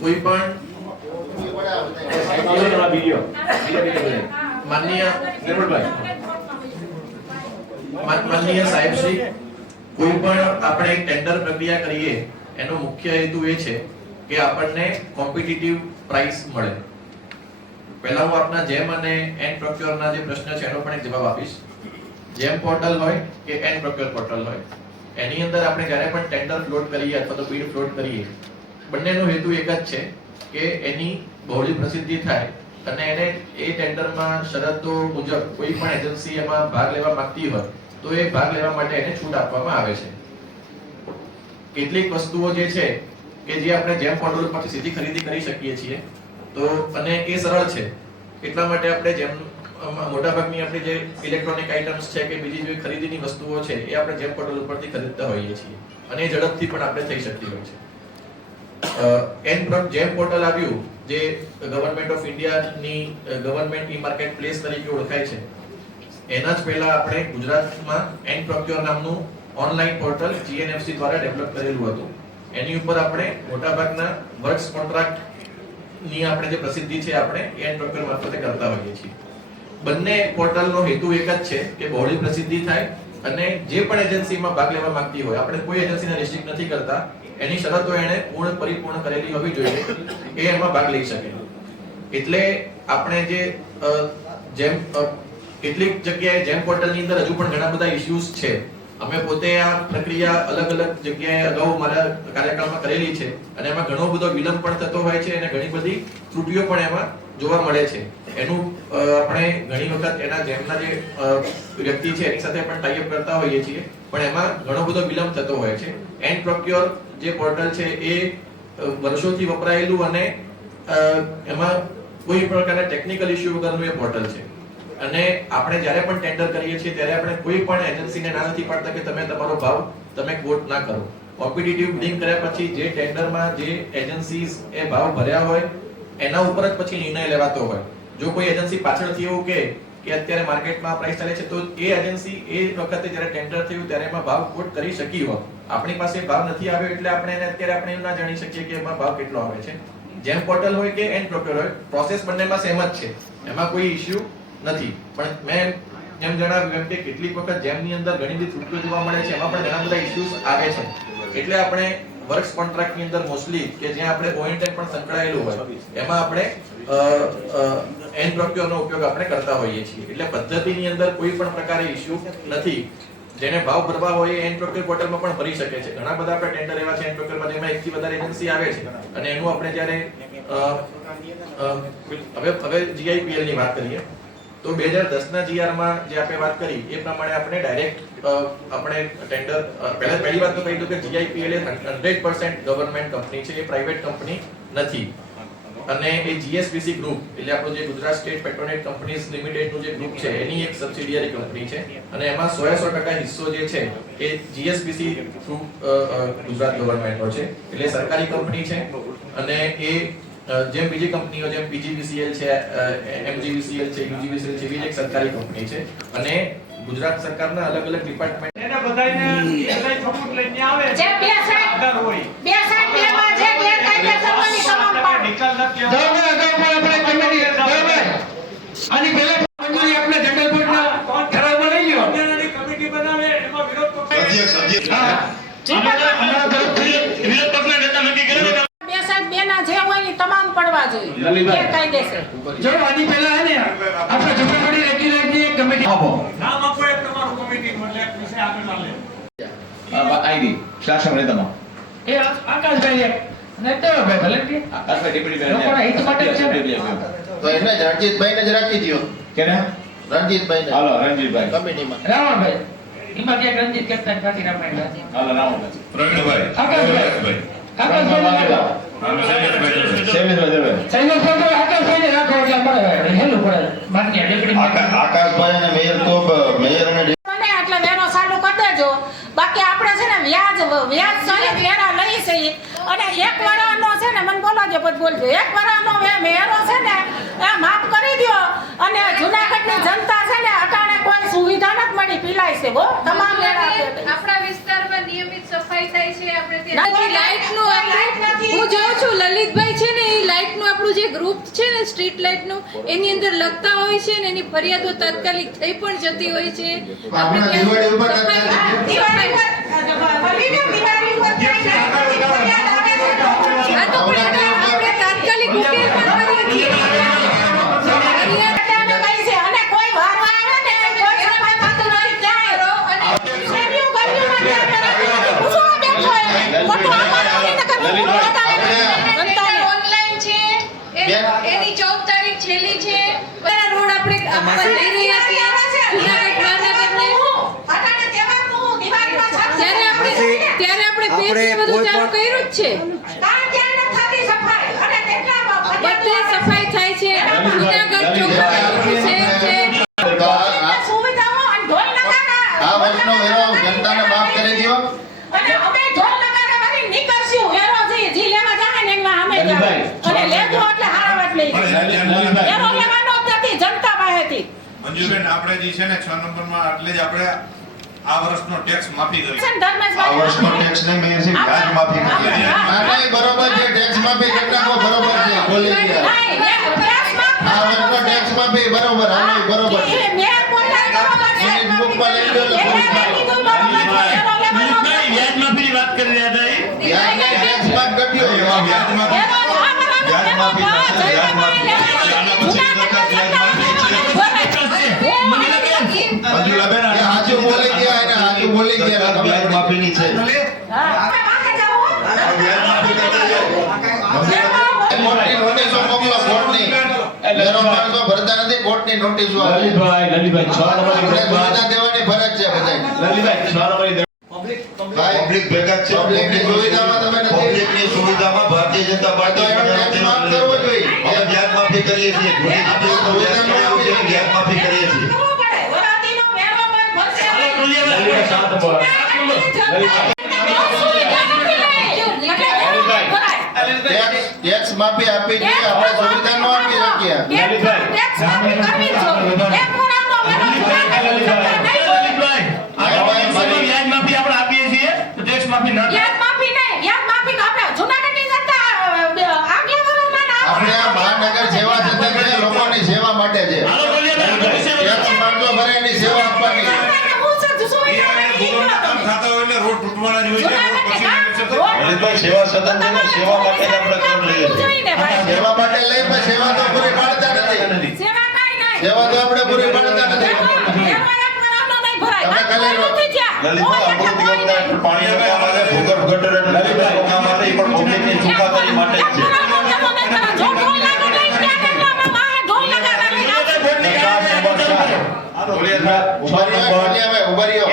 કોઈ પણ માનનીય સાહેબશ્રી કોઈ પણ આપણે એક ટેન્ડર પ્રક્રિયા કરીએ એનો મુખ્ય હેતુ એ છે કે આપણને કોમ્પિટિટિવ પ્રાઇસ મળે. પહેલા હું આપના જેમ અને એન્ડ પ્રોક્યોરના જે પ્રશ્ન છે એનો પણ એક જવાબ આપીશ. જેમ પોર્ટલ હોય કે એન્ડ પ્રોક્યોર પોર્ટલ હોય એની અંદર આપણે જ્યારે પણ ટેન્ડર ફ્લોટ કરીએ અથવા તો બીડ ફ્લોટ કરીએ બંનેનો હેતુ એક જ છે કે એની બહોળી પ્રસિદ્ધિ થાય અને એને એ ટેન્ડરમાં શરતો મુજબ કોઈ પણ એજન્સી એમાં ભાગ લેવા માંગતી હોય તો એ ભાગ લેવા માટે એને છૂટ આપવામાં આવે છે. કેટલીક વસ્તુઓ જે છે કે જે આપણે જેમ પોર્ટલ પરથી સીધી ખરીદી કરી શકીએ છીએ. તો અને એ સરળ છે, એટલા માટે આપણે જેમ મોટાભાગની આપણી જે ઇલેક્ટ્રોનિક આઇટમ્સ છે કે બીજી જે ખરીદીની વસ્તુઓ છે એ આપણે જેમ પોર્ટલ ઉપરથી ખરીદતા હોઈએ છીએ અને એ ઝડપથી પણ આપણે થઈ શકતી હોય છે. જેમ પોર્ટલ આવ્યું જે ગવર્નમેન્ટ ઓફ ઇન્ડિયાની ગવર્નમેન્ટ ઈ માર્કેટ પ્લેસ તરીકે ઓળખાય છે, એના જ પહેલા આપણે ગુજરાતમાં એન પ્રોક્યોર નામનું ઓનલાઈન પોર્ટલ GNFC દ્વારા ડેવલપ કરેલું હતું. એની ઉપર આપણે મોટાભાગના વર્ક્સ કોન્ટ્રાક્ટ ની આપણે જે પ્રસિદ્ધિ છે આપણે એન પ્રોક્યોર મારફતે કરતા હોઈએ છીએ. બંને પોર્ટલનો હેતુ એક જ છે કે બહોળી પ્રસિદ્ધિ થાય અને જે પણ એજન્સીમાં ભાગ લેવા માંગતી હોય, આપણે કોઈ એજન્સીને રિસ્ટ્રિક્ટ નથી કરતા, એની શરતો એને પરિપૂર્ણ કરેલી હોવી જોઈએ એ એમાં ભાગ લઈ શકે. એટલે આપણે જે જેમ કેટલીક જગ્યાએ જેમ પોર્ટલની અંદર હજુ પણ ઘણા બધા ઇશ્યુઝ છે. અમે પોતે આ પ્રક્રિયા અલગ અલગ જગ્યાએ અગાઉ મારા કાર્યકાળમાં કરેલી છે અને એમાં ઘણો બધો વિલંબ પણ થતો હોય છે અને ઘણી બધી ત્રુટીઓ પણ એમાં જોવા મળે છે. એનું આપણે ઘણી વખત એના જેમના જે વ્યક્તિ છે એની સાથે પણ ટાઈઅપ કરતા હોઈએ છીએ, પણ એમાં ઘણો બધો વિલંબ થતો હોય છે. એન પ્રોક્યોર જે પોર્ટલ છે એ વર્ષોથી વપરાયેલું અને એમાં કોઈ પ્રકારના ટેકનિકલ ઇશ્યુ વગરનું એ પોર્ટલ છે. અને આપણે જ્યારે પણ ટેન્ડર કરીએ છીએ ત્યારે આપણે કોઈ પણ એજન્સીને ના નથી પાડતા કે તમે તમારો ભાવ તમે ક્વોટ ના કરો. કોમ્પિટિટિવ બિડિંગ કર્યા પછી જે ટેન્ડરમાં જે એજન્સીઝ એ ભાવ ભર્યા હોય એના ઉપર જ પછી નિર્ણય લેવાતો હોય. જો કોઈ એજન્સી પાછળથી એવું કે અત્યારે માર્કેટમાં પ્રાઇસ ચાલે છે તો એ એજન્સી એ વખતે જ્યારે ટેન્ડર થયું ત્યારે એમાં ભાવ ક્વોટ કરી શકી હોત. આપણી પાસે ભાવ નથી આવ્યો એટલે આપણે એને અત્યારે આપણે ના જાણી શકીએ કે એમાં ભાવ કેટલો આવે છે. જેમ પોર્ટલ હોય કે એન પ્રોક્યોર હોય, પ્રોસેસ બંનેમાં સેમ જ છે, એમાં કોઈ ઇશ્યુ નથી. પણ મેં જેમ જણાવ્યું એમ કે કેટલીક વખત જેમની અંદર ઘણી બધી ત્રુટીઓ જોવા મળે છે, એમાં પણ ઘણા બધા ઇશ્યુઝ આવે છે. એટલે આપણે વર્ક્સ કોન્ટ્રાક્ટની અંદર મોસ્ટલી કે જ્યાં આપણે ઓએનટેક પણ સંકળાયેલું હોય એમાં આપણે એન પ્રોક્યોરનો ઉપયોગ આપણે કરતા હોઈએ છીએ. એટલે પદ્ધતિની અંદર કોઈ પણ પ્રકારે ઇશ્યુ નથી. જેને ભાવ ભરવા હોય એન પ્રોક્યોર પોર્ટલમાં પણ ભરી શકે છે. ઘણા બધા આપણે ટેન્ડર એવા છે એન પ્રોક્યોરમાં જેમાં એકથી વધારે એજન્સી આવે છે અને એનું આપણે જ્યારે હવે GIPL ની વાત કરીએ તો 2010 ના GR માં જે આપણે વાત કરી એ પ્રમાણે આપણે ડાયરેક્ટ આપણે ટેન્ડર પહેલી વાત તો કહી દઉં કે GIPL એ 100% ગવર્નમેન્ટ કંપની છે, એ પ્રાઇવેટ કંપની નથી. અને એ GSPC ગ્રુપ એટલે આપણું જે Gujarat state Petronet companies limited નું જે ગ્રુપ છે એની એક સબસિડિયરી કંપની છે અને એમાં 100% હિસ્સો જે છે એ GSPC થ્રુ ગુજરાત ગવર્નમેન્ટનો છે. એટલે સરકારી કંપની છે અને એ જેમ બીજી કંપનીઓ જેમ PGVCL છે, MGVCL છે, UGVCL છે, એવી એક સરકારી કંપની છે અને ગુજરાત સરકારના અલગ અલગ ડિપાર્ટમેન્ટ એને બધાયને એસઆઈ સપોર્ટ લઈને આવે જે 62 હોય 62 માં જે ગેરકાયદેસરની તમામ પાડ આની પહેલા મંજૂરી આપણે જંગલ બોર્ડના ઠરાવમાં લઈ લ્યો. કમિટી બનાવે એમાં વિરોધ પક્ષ અમારા તરફથી વિરોધ પક્ષના નેતા નક્કી કરે 62 ના જે હોય એ તમામ પડવા જોઈએ ગેરકાયદેસર. જો આની પહેલા હે ને આપણે ઝુંપડપટ્ટી રેગ્યુલેટરી એક કમિટી આપો. નામ આપો એક તમારું કમિટી એટલે વિષય આગળ ચાલે. આઈડી શાસક નેતામાં એ આકાશભાઈ નેતાભાઈ ભલે કે આકાશભાઈ ડેપ્યુટી લોકોના હિત માટે છે ને. તો એને જ રણજીતભાઈને જ રાખી દો. કેને રણજીતભાઈને હાલો રણજીતભાઈ કમિટીમાં. રાવણભાઈ એમાં કે રણજીત કેપ્ટન ખાતી રામાયણ હાલો રામભાઈ પ્રવીણભાઈ આકાશભાઈ આકાશભાઈ અને મેયર તો મેયર અને એટલે વેરો ચાલુ કરી દેજો. બાકી આપણે છે ને વ્યાજ સહિત વેરા લઈ છીએ અને 1 વર્ષનો છે ને મને બોલાજો પછી બોલજો 1 વર્ષનો વેરો છે ને એ માફ કરી દો. અને જૂનાગઢની જનતા છે ને અટાણે કોઈ સુવિધા નથી મળી પીલાય છે હો તમામ વેરા આપણા વિસ્તારમાં નિયમિત સફાઈ થાય છે. આપણે લાઈટનું હું જોઉં છું લલિતભાઈ છે ને એ લાઈટનું આપણું જે ગ્રુપ છે ને સ્ટ્રીટ લાઈટનું એની અંદર લગતા હોય છે ને એની ફરિયાદો તાત્કાલિક થઈ પણ જતી હોય છે. આપણે દિવાળી ઉપર આ તો પણ આપણે તાત્કાલિક ઉકેલ પણ કરીએ છીએ. અને કોઈ વારવા આવે ને કોઈ સફાઈ થતું નથી ક્યાંય સેન્યુ ગલ્લીમાં ક્યાં પૂછવા બેઠો મોટો અમારો ઓનલાઈન છે એની 14 તારીખ છેલ્લી છે. રોડ આપણે આપવા જઈ રહ્યા છીએ જૂનાગઢ મહાનગરને. ત્યારે આપણે પેજ બધું ચાલુ કર્યું જ છે. જાવ અને લેજો એટલે હારા વાત લઈ એનો લેવાનો જ નથી જનતા પાસેથી. મંજુબેન આપણે જે છે ને 6 નંબરમાં એટલે જ આપણે આ વર્ષનો ટેક્સ માફી કરી. આ વર્ષનો ટેક્સ નહીં મેયરજી, વ્યાજ માફી કરી. નહીં બરોબર છે, ટેક્સ માફી કરી નાખો, બરોબર છે, બોલી ગયા. આ વર્ષનો ટેક્સ માફી બરોબર, હા બરોબર છે. મિનિટ બુકમાં લઈ લો એટલે પૂરું થાય. વ્યાજ માફીની વાત કરી રહ્યા હતા એ. વ્યાજને ટેક્સ માફ કરી દો. વ્યાજ માફી મંજુલાબેન, એ સાચું બોલી ગયા, એને સાચું બોલી ગયા. વ્યાજ માફીની છે. કોર્ટની નોટિસો મોકલો, કોર્ટની. વેરો માણસો ભરતા નથી, કોર્ટની નોટિસો આવે. લલિતભાઈ 6 આપણે નંબરની સુવિધા દેવાની ફરજ છે બધાને. લલિતભાઈ 6 નંબરની પબ્લિક ભેગા જ છે. પબ્લિકની સુવિધામાં તમે નથી. પબ્લિકની સુવિધામાં ભારતીય જનતા પાર્ટી તો એનો ટેક્સ માફ કરવો જોઈએ. અમે વ્યાજ માફી કરીએ છીએ. વ્યાજ માફી કરીએ છીએ. ટેક્સ માફી આપી છે, આપણે સુવિધા ન આપી શકીએ. વ્યાજ માફી આપણે આપીએ છીએ તો ટેક્સ માફી ન થાય. આપણે આ મહાનગર સેવા સદન છે, લોકોની સેવા માટે છે. ટેક્સ માંગો ભરે એની સેવા આપવાની. કામ ખાતા હોય એટલે રોડ તૂટવાના જ હોય છે. લલિતભાઈ, સેવા સદન છે ને, સેવા માટે જ આપણે કામ લઈએ છીએ. સેવા માટે લઈ પણ સેવા તો પૂરી પાડતા નથી. સેવા તો આપણે પૂરી પાડતા નથી. તમે ખાલી લલિતભાઈ, અમૃત યોજના પાણી આપવા માટે, ભૂગર્ભ ગટર રોકવા માટે, એ પણ પબ્લિકની સુખાકારી માટે જ છે. ઉભા રહ્યો.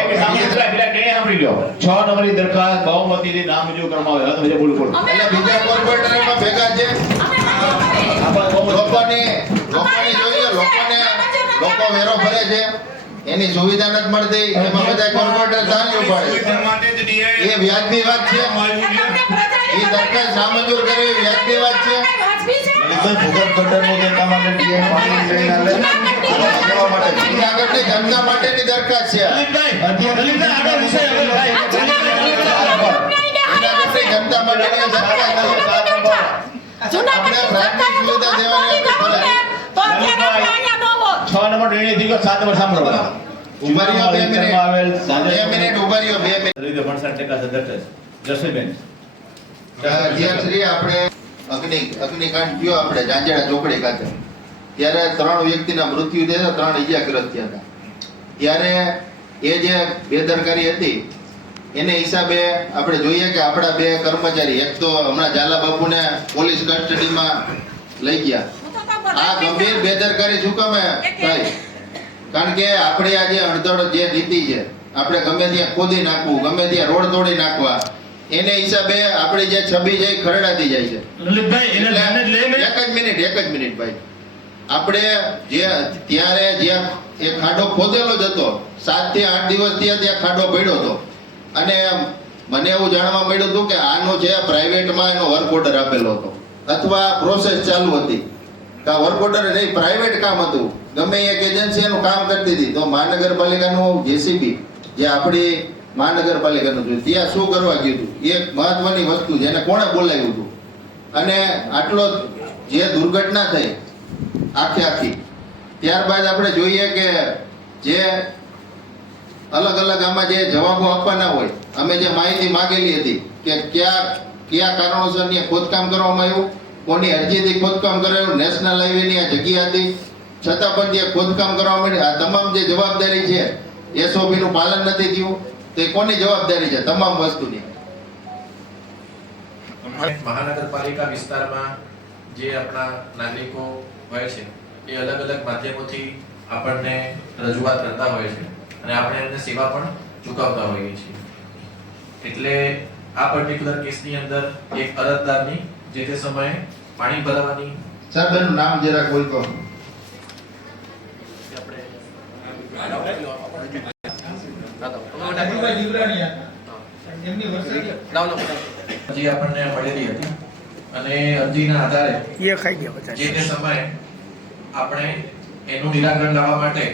6 નંબરની દરખાસ્ત બહુમતીથી નામંજૂર કરવામાં આવે. હવે બોલો બોલો. એટલે બીજા કોર્પોરેટર એમાં ભેગા છે. લોકોની જોઈએ, લોકો વેરો ભરે છે, એની સુવિધા નથી મળતી, એમાં બધા કોર્પોરેટર તાળી ઉપાડે. એ વ્યાજબી વાત છે. એ દરખાસ્ત નામંજૂર કરવી વ્યાજબી વાત છે. લલિતભાઈ, ભૂગર્ભ ગટરનું જે કામ આપણે ડીએ પાણી લઈને આલે, સેવા માટે છે. જૂનાગઢની જનતા માટેની દરખાસ્ત છે. જૂનાગઢની જનતા માટેની દરખાસ્ત છે. આપણે પ્રાથમિક સુવિધા દેવાની ફરજ છે. 6 નંબર નિર્ણય થી 7 નંબર સાંભળો. ઉભા રહ્યો 2 મિનિટ. 2 મિનિટ ઉભા રહ્યો 2 મિનિટ. જસમીબેન, અધ્યક્ષશ્રી, આપણે અગ્નિકાંડ થયો આપણે જાંજેડા ચોકડી ખાતે, ત્યારે 3 વ્યક્તિના મૃત્યુ થયા, 3 ઇજાગ્રસ્ત થયા હતા. ત્યારે એ જે બેદરકારી હતી એને હિસાબે આપણે જોઈએ કે આપણા 2 કર્મચારી, એક તો હમણાં ઝાલા બાપુને પોલીસ કસ્ટડીમાં લઈ ગયા. આ ગંભીર બેદરકારી શું કામે થાય? કારણ કે આપણે આજે અડધડ જે નીતિ છે, આપણે ગમે ત્યાં ખોદી નાખવું, ગમે ત્યાં રોડ તોડી નાખવા, એને હિસાબે આપણી જે છબી છે એ ખરડાતી જાય છે. લલિતભાઈ, એને ધ્યાને જ લઈને એક જ મિનિટ ભાઈ. આપણે જે ત્યારે જ્યાં એ ખાડો ખોદેલો જ હતો, 7 થી 8 દિવસ ત્યાં ખાડો પડ્યો હતો, અને મને એવું જાણવા મળ્યું હતું કે આનો જે પ્રાઇવેટમાં એનો વર્ક ઓર્ડર આપેલો હતો, અથવા પ્રોસેસ ચાલુ હતી. વર્ક ઓર્ડર નહીં, પ્રાઇવેટ કામ હતું, ગમે એક એજન્સી એનું કામ કરતી હતી. તો મહાનગરપાલિકાનું જેસીબી જે આપણી મહાનગરપાલિકાનું છે, ત્યાં શું કરવા ગયું હતું, એ મહત્વની વસ્તુ છે. એને કોણે બોલાવ્યું હતું, અને આટલો જે દુર્ઘટના થઈ આખી, ત્યારબાદ આપણે જોઈએ કે જે અલગ અલગ આમાં જે જવાબો આપવાના હોય, અમે જે માહિતી માંગેલી હતી કે કયા કારણોસર ત્યાં ખોદકામ કરવામાં આવ્યું, કોની અરજીથી ખોદકામ કરાયું, નેશનલ હાઈવેની આ જગ્યા હતી, છતાં પણ ત્યાં ખોદકામ કરવા માટે આ તમામ જે જવાબદારી છે, એસઓપી નું પાલન નથી થયું, તો કોની જવાબદારી છે તમામ વસ્તુની? મહાનગરપાલિકા વિસ્તારમાં જે આપણા નાગરિકો હોય છે એ અલગ અલગ માધ્યમોથી આપણને રજૂઆત કરતા હોય છે અને આપણે એમને સેવા પણ ચૂકવતા હોઈએ છીએ. એટલે આ પર્ટિક્યુલર કેસની અંદર એક અરજદારની જે તે સમયે પાણી ભરવાની સાહેબ એનું નામ જરા કોઈ કહો. જે આપણને મળેલી હતી અને અરજીના આધારે એ ખાઈ ગયા બધા જે તે સમયે આપણે એનું નિરાકરણ લાવવા માટે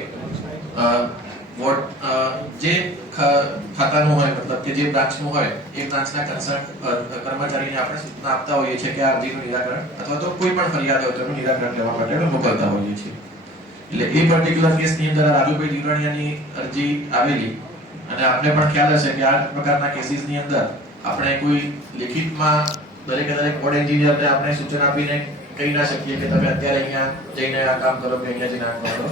જે ખાતાનું હોય મતલબ કે જે બ્રાન્ચનું હોય એ બ્રાન્ચના કન્સર્ન કર્મચારીને આપણે સૂચના આપતા હોઈએ છીએ કે આ અરજીનું નિરાકરણ અથવા તો કોઈ પણ ફરિયાદ હોય તો એનું નિરાકરણ લેવા માટે અમે મોકલતા હોઈએ છીએ. એટલે એ પર્ટિક્યુલર કેસની અંદર રાજુભાઈ દીવડાણીયાની અરજી આવેલી અને આપને પણ ખ્યાલ હશે કે આ પ્રકારના કેસીસની અંદર આપણે કોઈ લેખિતમાં દરેક વોર્ડ એન્જિનિયરને આપણે સૂચન આપીને કહી ના શકીએ કે તમે અત્યારે અહીંયા જઈને આ કામ કરો કે અહીંયા જઈને આ કામ કરો.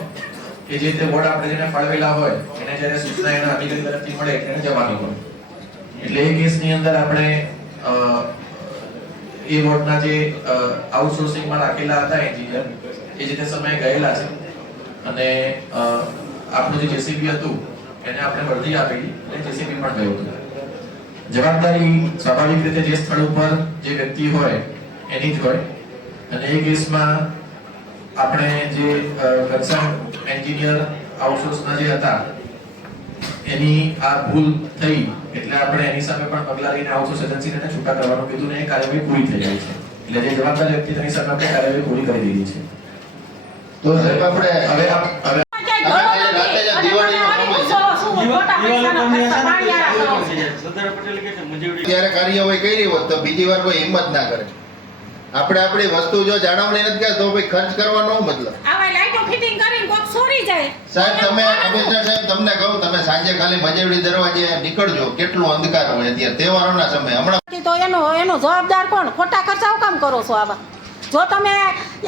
કે જે તે વોર્ડ આપણે જેને ફાળવેલા હોય એને જ્યારે સૂચના એના અધિકારી તરફથી મળે એને જવાની હોય. એટલે એ કેસની અંદર આપણે એ વોર્ડના જે આઉટસોર્સિંગમાં રાખેલા હતા એન્જિનિયર એ જે તે સમયે ગયેલા છે અને આપણું જે જેસીબી હતું એને આપણે વર્દી આપેલી અને જેસીબી પણ ગયું હતું. જવાબદારી સ્વાભાવિક રીતે જે સ્થળ ઉપર જે વ્યક્તિ હોય એની જ હોય અને એ કેસમાં આપણે જે કન્સર્ન એન્જિનિયર આઉટસોર્સના જે હતા એની આ ભૂલ થઈ એટલે આપણે એની સામે પણ પગલાં લઈને આઉટસોર્સ એજન્સીને છૂટા કરવાનું કીધું ને એ કાર્યવાહી પૂરી થઈ ગઈ છે. એટલે જે જવાબદાર વ્યક્તિ તેની સામે આપણે કાર્યવાહી પૂરી કરી દીધી છે. તો સાહેબ આપણે હવે ત્યારે કાર્યવાહી કરી હોત તો બીજી વાર કોઈ હિંમત ના કરે. આપણે આપણી વસ્તુ જો જાળવણી નથી કરે તો ભાઈ ખર્ચ કરવાનો મતલબ. આવા લાઈટો ફિટિંગ કરીને કોક ચોરી જાય. સાહેબ તમે અમિતસર સાહેબ તમને કહું તમે સાંજે ખાલી મજેવડી દરવાજે નીકળજો કેટલું અંધકાર હોય અત્યારે તહેવારોના સમય હમણાં તો એનો જવાબદાર કોણ? ખોટા ખર્ચાઓ કામ કરો છો આવા? જો તમે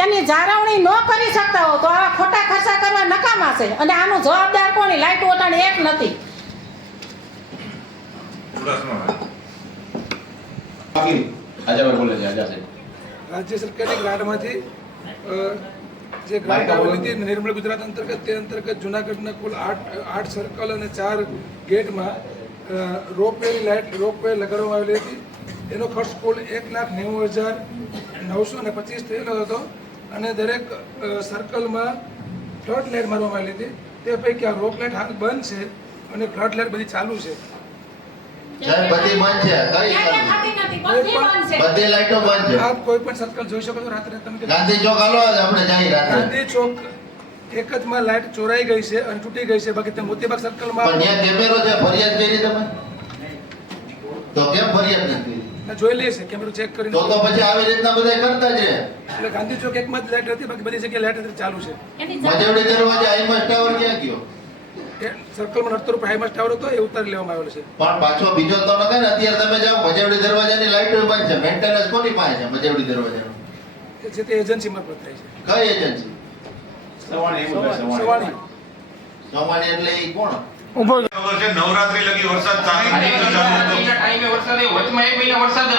એની જાળવણી ન કરી શકતા હો તો આવા ખોટા ખર્ચા કરવા નકામા છે. અને આનો જવાબદાર કોણ? લાઈટ ઓટાણી એક નથી. રાજ્ય સરકારની ગ્રાન્ટમાંથી જે ગ્રાન્ટ આવેલી હતી નિર્મળ ગુજરાત અંતર્ગત તે અંતર્ગત જુનાગઢના કુલ 8 સર્કલ અને 4 ગેટમાં રોપવે લગાડવામાં આવેલી હતી. એનો ખર્ચ કુલ 1,90,925 થયેલો હતો અને દરેક સર્કલમાં ફ્લડ લાઇટ મારવામાં આવેલી હતી. તે પૈકી આ રોપ લાઇટ હાલ બંધ છે અને ફ્લડ લાઇટ બધી ચાલુ છે. સાહેબ બધી બંધ છે. બધી લાઈટો બંધ છે. આપ કોઈ પણ સર્કલ જોઈ શકો છો. રાત્રે તમે ગાંધી ચોક હાલો આપણે જઈ રાત્રે. ગાંધી ચોક એક જ માં લાઈટ ચોરાઈ ગઈ છે અને તૂટી ગઈ છે. બાકી તે મોતીબાગ સર્કલમાં પણ ત્યાં કેમેરો છે. ફરિયાદ કરી તમે તો કેમ ફરિયાદ નથી? જોઈ લઈએ છે કેમેરો ચેક કરીને. તો પછી આવી રીતના બધા કરતા છે. એટલે ગાંધી ચોક એકમાં જ લાઈટ હતી બાકી બધી જગ્યાએ લાઈટ ચાલુ છે. મજેવડી દરવાજે હાઈમાસ્ટ ટાવર ક્યાં ગયો? સર્કલમાં નડતર હાઈમાસ્ટ ટાવર હતો એ ઉતારી લેવામાં આવેલો છે. પણ પાછો બીજો તો નથી ને. અત્યારે તમે જાઓ મજેવડી દરવાજાની લાઈટો બંધ છે. મેન્ટેનન્સ કોની પાસે છે મજેવડી દરવાજાનો? એ છે તે એજન્સી મારફત થાય છે. કઈ એજન્સી? સવાણી એટલે એ કોણ? નવરાત્રી લગી વરસાદ ટાઈમે વરસાદ વચમાં 1 મહિના વરસાદ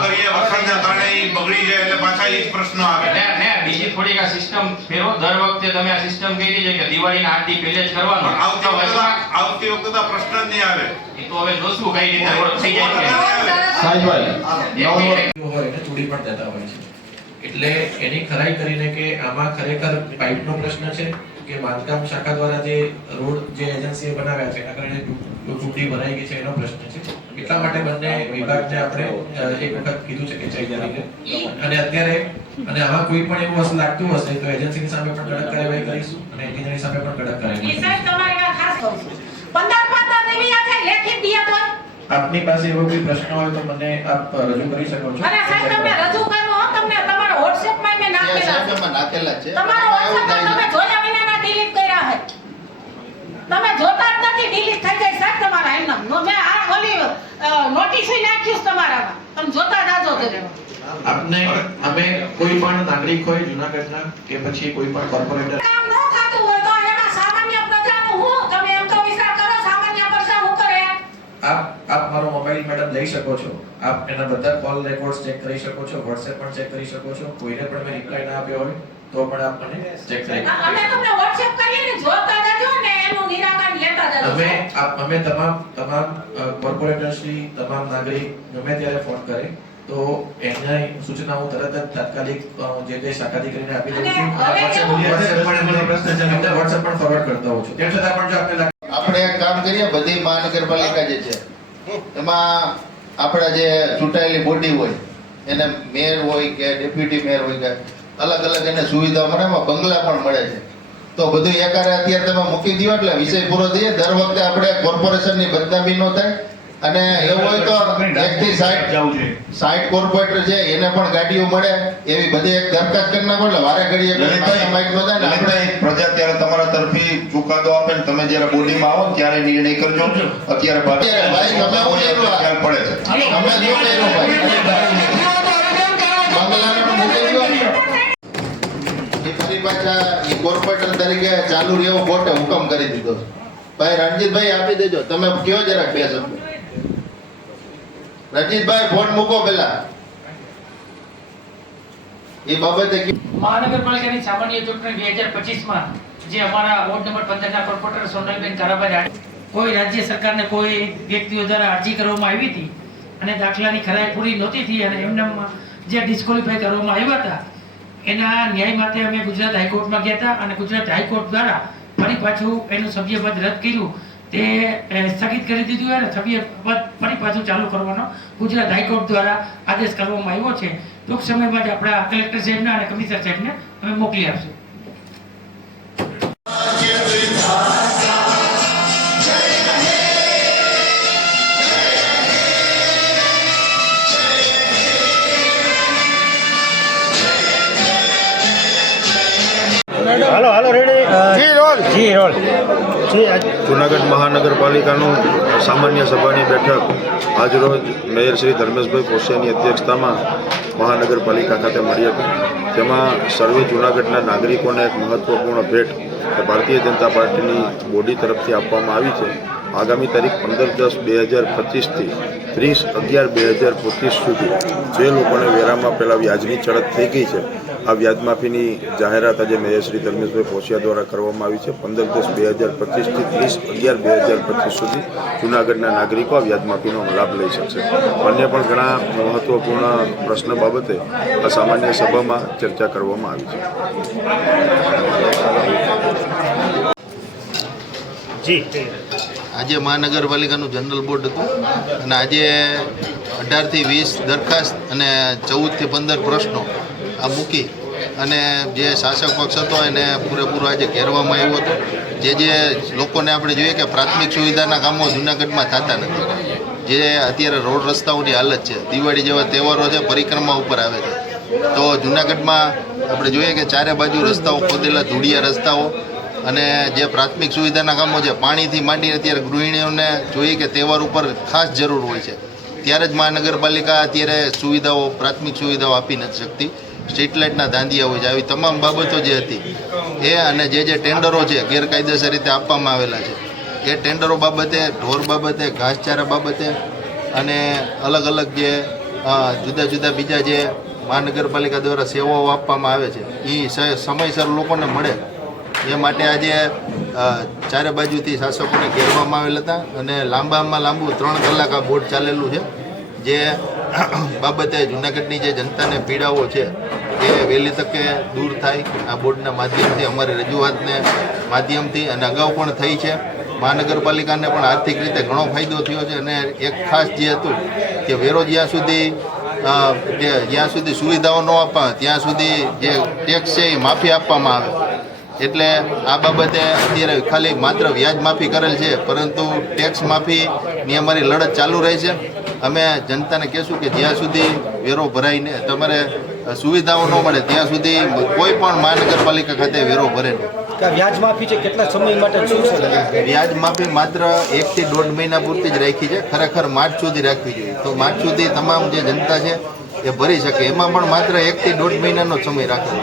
કરીએ વરસાદના કારણે ઈ બગડી જાય એટલે પાછા ઈ જ પ્રશ્ન આવે. ને બીજી થોડીક આ સિસ્ટમ ફેરો દર વખતે તમે આ સિસ્ટમ કરી છે કે દિવાળીના 8 દી પહેલે જ કરવાનું. આવતી વખતે તો પ્રશ્ન જ નહીં આવે. એ તો હવે જોશું કઈ રીતે થઈ જાય હોય ને તોડી પણ દેતા હોય છે. એટલે એની ખરાઈ કરીને કે આમાં ખરેખર પાઇપનો પ્રશ્ન છે કે બાંધકામ શાખા દ્વારા જે રોડ જે એજન્સીએ બનાવ્યા છે એના કારણે ચૂંટણી ભરાઈ ગઈ છે એનો પ્રશ્ન છે. એટલા માટે બંને વિભાગને આપણે એક વખત કીધું છે કે ચેક કરીને અને અત્યારે અને આમાં કોઈ પણ એવું વસ્તુ લાગતું હશે તો એજન્સીની સામે પણ કડક કાર્યવાહી કરીશું અને એન્જિનિયરની સામે પણ કડક કાર્યવાહી કરીશું. આપની પાસે એવો કોઈ પ્રશ્ન હોય તો મને આપ રજૂ કરી શકો છો. અરે સાહેબ તમને રજૂ કરવો તમને તમારા WhatsApp માં મેં નાખેલા છે. તમારા WhatsApp માં તમે જોયા વિનાના ડિલીટ કર્યા છે. તમે જોતા જ નથી ડિલીટ થઈ જાય સાહેબ તમારા એમના. મેં આ ઓલી નોટિસ નાખ્યું તમારામાં. તમે જોતા જ આજો જરે. આપને અમે કોઈ પણ નાગરિક હોય જુનાગઢના કે પછી કોઈ પણ કોર્પોરેટર કામ ન થતું હોય તો એમાં સામાન્ય પ્રજાનું હું તમે એમ તો વિચાર કરો સામાન્ય પ્રજા હું કરે. આપ મારો મોબાઈલ મેડમ લઈ શકો છો. આપ એના બધા કોલ રેકોર્ડ્સ ચેક કરી શકો છો. WhatsApp પણ ચેક કરી શકો છો. કોઈને પણ મેં રિપ્લાય ના આપ્યો હોય તો પણ આપ મને ચેક કરી શકો છો. અમે તમને WhatsApp કરીએ ને જોતા જજો ને એનું નિરાકરણ લેતા જજો. અમે તમામ કોર્પોરેટરશ્રી તમામ નાગરિક ગમે ત્યારે ફોન કરે તો એના સૂચના હું તરત જ તાત્કાલિક જે તે શાખાધિકારીને આપી દઉં છું. WhatsApp પણ ફોરવર્ડ કરતા હોઉં છું. તેમ છતાં પણ જો આપને આપણે એક કામ કરીએ બધી મહાનગરપાલિકા જે છે એમાં આપણા જે ચૂંટાયેલી બોડી હોય એને મેયર હોય કે ડેપ્યુટી મેયર હોય કે અલગ અલગ એને સુવિધાઓ મળે, એમાં બંગલા પણ મળે છે. તો બધું એકારે અત્યારે તમે મૂકી દો એટલે વિષય પૂરો થઈએ. દર વખતે આપણે કોર્પોરેશનની બદનામી ન થાય. અને એવું હોય તો 1 થી 60 કોર્પોરેટર છે એને પણ ગાડીઓ મળે એવી બધી એક દરખાસ્ત કરી નાખો એટલે વારે ઘડીએ માઇક નો થાય ને આપણે પ્રજા ત્યારે તમારા તરફી ચુકાદો આપે ને તમે જ્યારે બોડીમાં આવો ત્યારે નિર્ણય કરજો. અત્યારે ભાઈ તમે હું એનું ખ્યાલ પડે છે. તમે જો એનું ભાઈ બંગલાને પણ મૂકી દો. એ ફરી પાછા એ કોર્પોરેટર તરીકે ચાલુ રહેવો કોર્ટે હુકમ કરી દીધો. ભાઈ રણજીતભાઈ આપી દેજો. તમે કયો જરાક બે શબ્દ. રણજીતભાઈ ફોન મૂકો પેલા. એ બાબતે મહાનગરપાલિકાની સામાન્ય ચૂંટણી 2025માં જે અમારા વોર્ડ નંબર 15 ના કોર્પોરેટર સોનલબેન કારાભાઈ કોઈ રાજ્ય સરકારને કોઈ વ્યક્તિઓ દ્વારા અરજી કરવામાં આવી હતી અને દાખલાની ખરાઈ પૂરી નહોતી થઈ અને એમને જે ડિસ્કોલિફાય કરવામાં આવ્યા હતા એના ન્યાય માટે અમે ગુજરાત હાઈકોર્ટમાં ગયા હતા અને ગુજરાત હાઈકોર્ટ દ્વારા ફરી પાછું એનું સભ્યપદ રદ કર્યું. તે સ્થગિત કરી દીધું અને સભ્યપદ ફરી પાછું ચાલુ કરવાનો ગુજરાત હાઈકોર્ટ દ્વારા આદેશ કરવામાં આવ્યો છે. ટૂંક સમયમાં જ આપણા કલેક્ટર સાહેબને અને કમિશનર સાહેબને અમે મોકલી આપશું. જૂનાગઢ મહાનગરપાલિકાનું સામાન્ય સભાની બેઠક આજરોજ મેયર શ્રી ધર્મેશભાઈ પોસિયાની અધ્યક્ષતામાં મહાનગરપાલિકા ખાતે મળી હતી. તેમાં સર્વે જૂનાગઢના નાગરિકોને એક મહત્વપૂર્ણ ભેટ ભારતીય જનતા પાર્ટીની બોડી તરફથી આપવામાં આવી છે. આગામી તારીખ 15/10/2025થી 30/11/2025 સુધી જે લોકોને વેરામાં પહેલાં વ્યાજની ચડત થઈ ગઈ છે આ વ્યાજ માફીની જાહેરાત આજે મેયર શ્રી ધર્મેશભાઈ પોસિયા દ્વારા કરવામાં આવી છે. 15/10/2025થી 30/11/2025 સુધી જૂનાગઢના નાગરિકો આ વ્યાજ માફીનો લાભ લઈ શકશે. અન્ય પણ ઘણા મહત્વપૂર્ણ પ્રશ્ન બાબતે આ સામાન્ય સભામાં ચર્ચા કરવામાં આવી છે. આજે મહાનગરપાલિકાનું જનરલ બોર્ડ હતું અને આજે 18 થી 20 દરખાસ્ત અને 14 થી 15 પ્રશ્નો આ મૂકી અને જે શાસક પક્ષ હતો એને પૂરેપૂરો આજે ઘેરવામાં આવ્યો હતો. જે લોકોને આપણે જોઈએ કે પ્રાથમિક સુવિધાના કામો જૂનાગઢમાં થતા નથી. જે અત્યારે રોડ રસ્તાઓની હાલત છે, દિવાળી જેવા તહેવારો છે, પરિક્રમા ઉપર આવે છે, તો જૂનાગઢમાં આપણે જોઈએ કે ચારે બાજુ રસ્તાઓ ખોદેલા ધૂળિયા રસ્તાઓ અને જે પ્રાથમિક સુવિધાના કામો છે, પાણીથી માંડી અત્યારે ગૃહિણીઓને જોઈએ કે તહેવાર ઉપર ખાસ જરૂર હોય છે ત્યારે જ મહાનગરપાલિકા અત્યારે સુવિધાઓ પ્રાથમિક સુવિધાઓ આપી નથી શકતી. સ્ટ્રીટ લાઇટના ધાંધિયા હોય છે. આવી તમામ બાબતો જે હતી એ અને જે ટેન્ડરો છે ગેરકાયદેસર રીતે આપવામાં આવેલા છે એ ટેન્ડરો બાબતે, ઢોર બાબતે, ઘાસચારા બાબતે અને અલગ અલગ જે જુદા જુદા બીજા જે મહાનગરપાલિકા દ્વારા સેવાઓ આપવામાં આવે છે એ સમયસર લોકોને મળે એ માટે આજે ચારે બાજુથી શાસકોને ઘેરવામાં આવેલ હતા અને લાંબામાં લાંબુ 3 કલાક આ બોર્ડ ચાલેલું છે. જે બાબતે જૂનાગઢની જે જનતાને પીડાઓ છે એ વહેલી તકે દૂર થાય આ બોર્ડના માધ્યમથી, અમારી રજૂઆતને માધ્યમથી અને અગાઉ પણ થઈ છે. મહાનગરપાલિકાને પણ આર્થિક રીતે ઘણો ફાયદો થયો છે અને એક ખાસ જે હતું કે વેરો જ્યાં સુધી સુવિધાઓ ન આપવા ત્યાં સુધી જે ટેક્સ છે એ માફી આપવામાં આવે. એટલે આ બાબતે અત્યારે ખાલી માત્ર વ્યાજ માફી કરેલ છે પરંતુ ટેક્સ માફીની અમારી લડત ચાલુ રહી છે. અમે જનતાને કહેશું કે જ્યાં સુધી વેરો ભરાઈને તમારે સુવિધાઓ ન મળે ત્યાં સુધી કોઈ પણ મહાનગરપાલિકા ખાતે વેરો ભરે નહીં. વ્યાજ માફી છે કેટલા સમય માટે શું છે? વ્યાજ માફી માત્ર 1 થી 1.5 મહિના પૂરતી જ રાખી છે. ખરેખર માર્ચ સુધી રાખવી જોઈએ. તો માર્ચ સુધી તમામ જે જનતા છે એ ભરી શકે. એમાં પણ માત્ર 1 થી 1.5 મહિનાનો સમય રાખવો.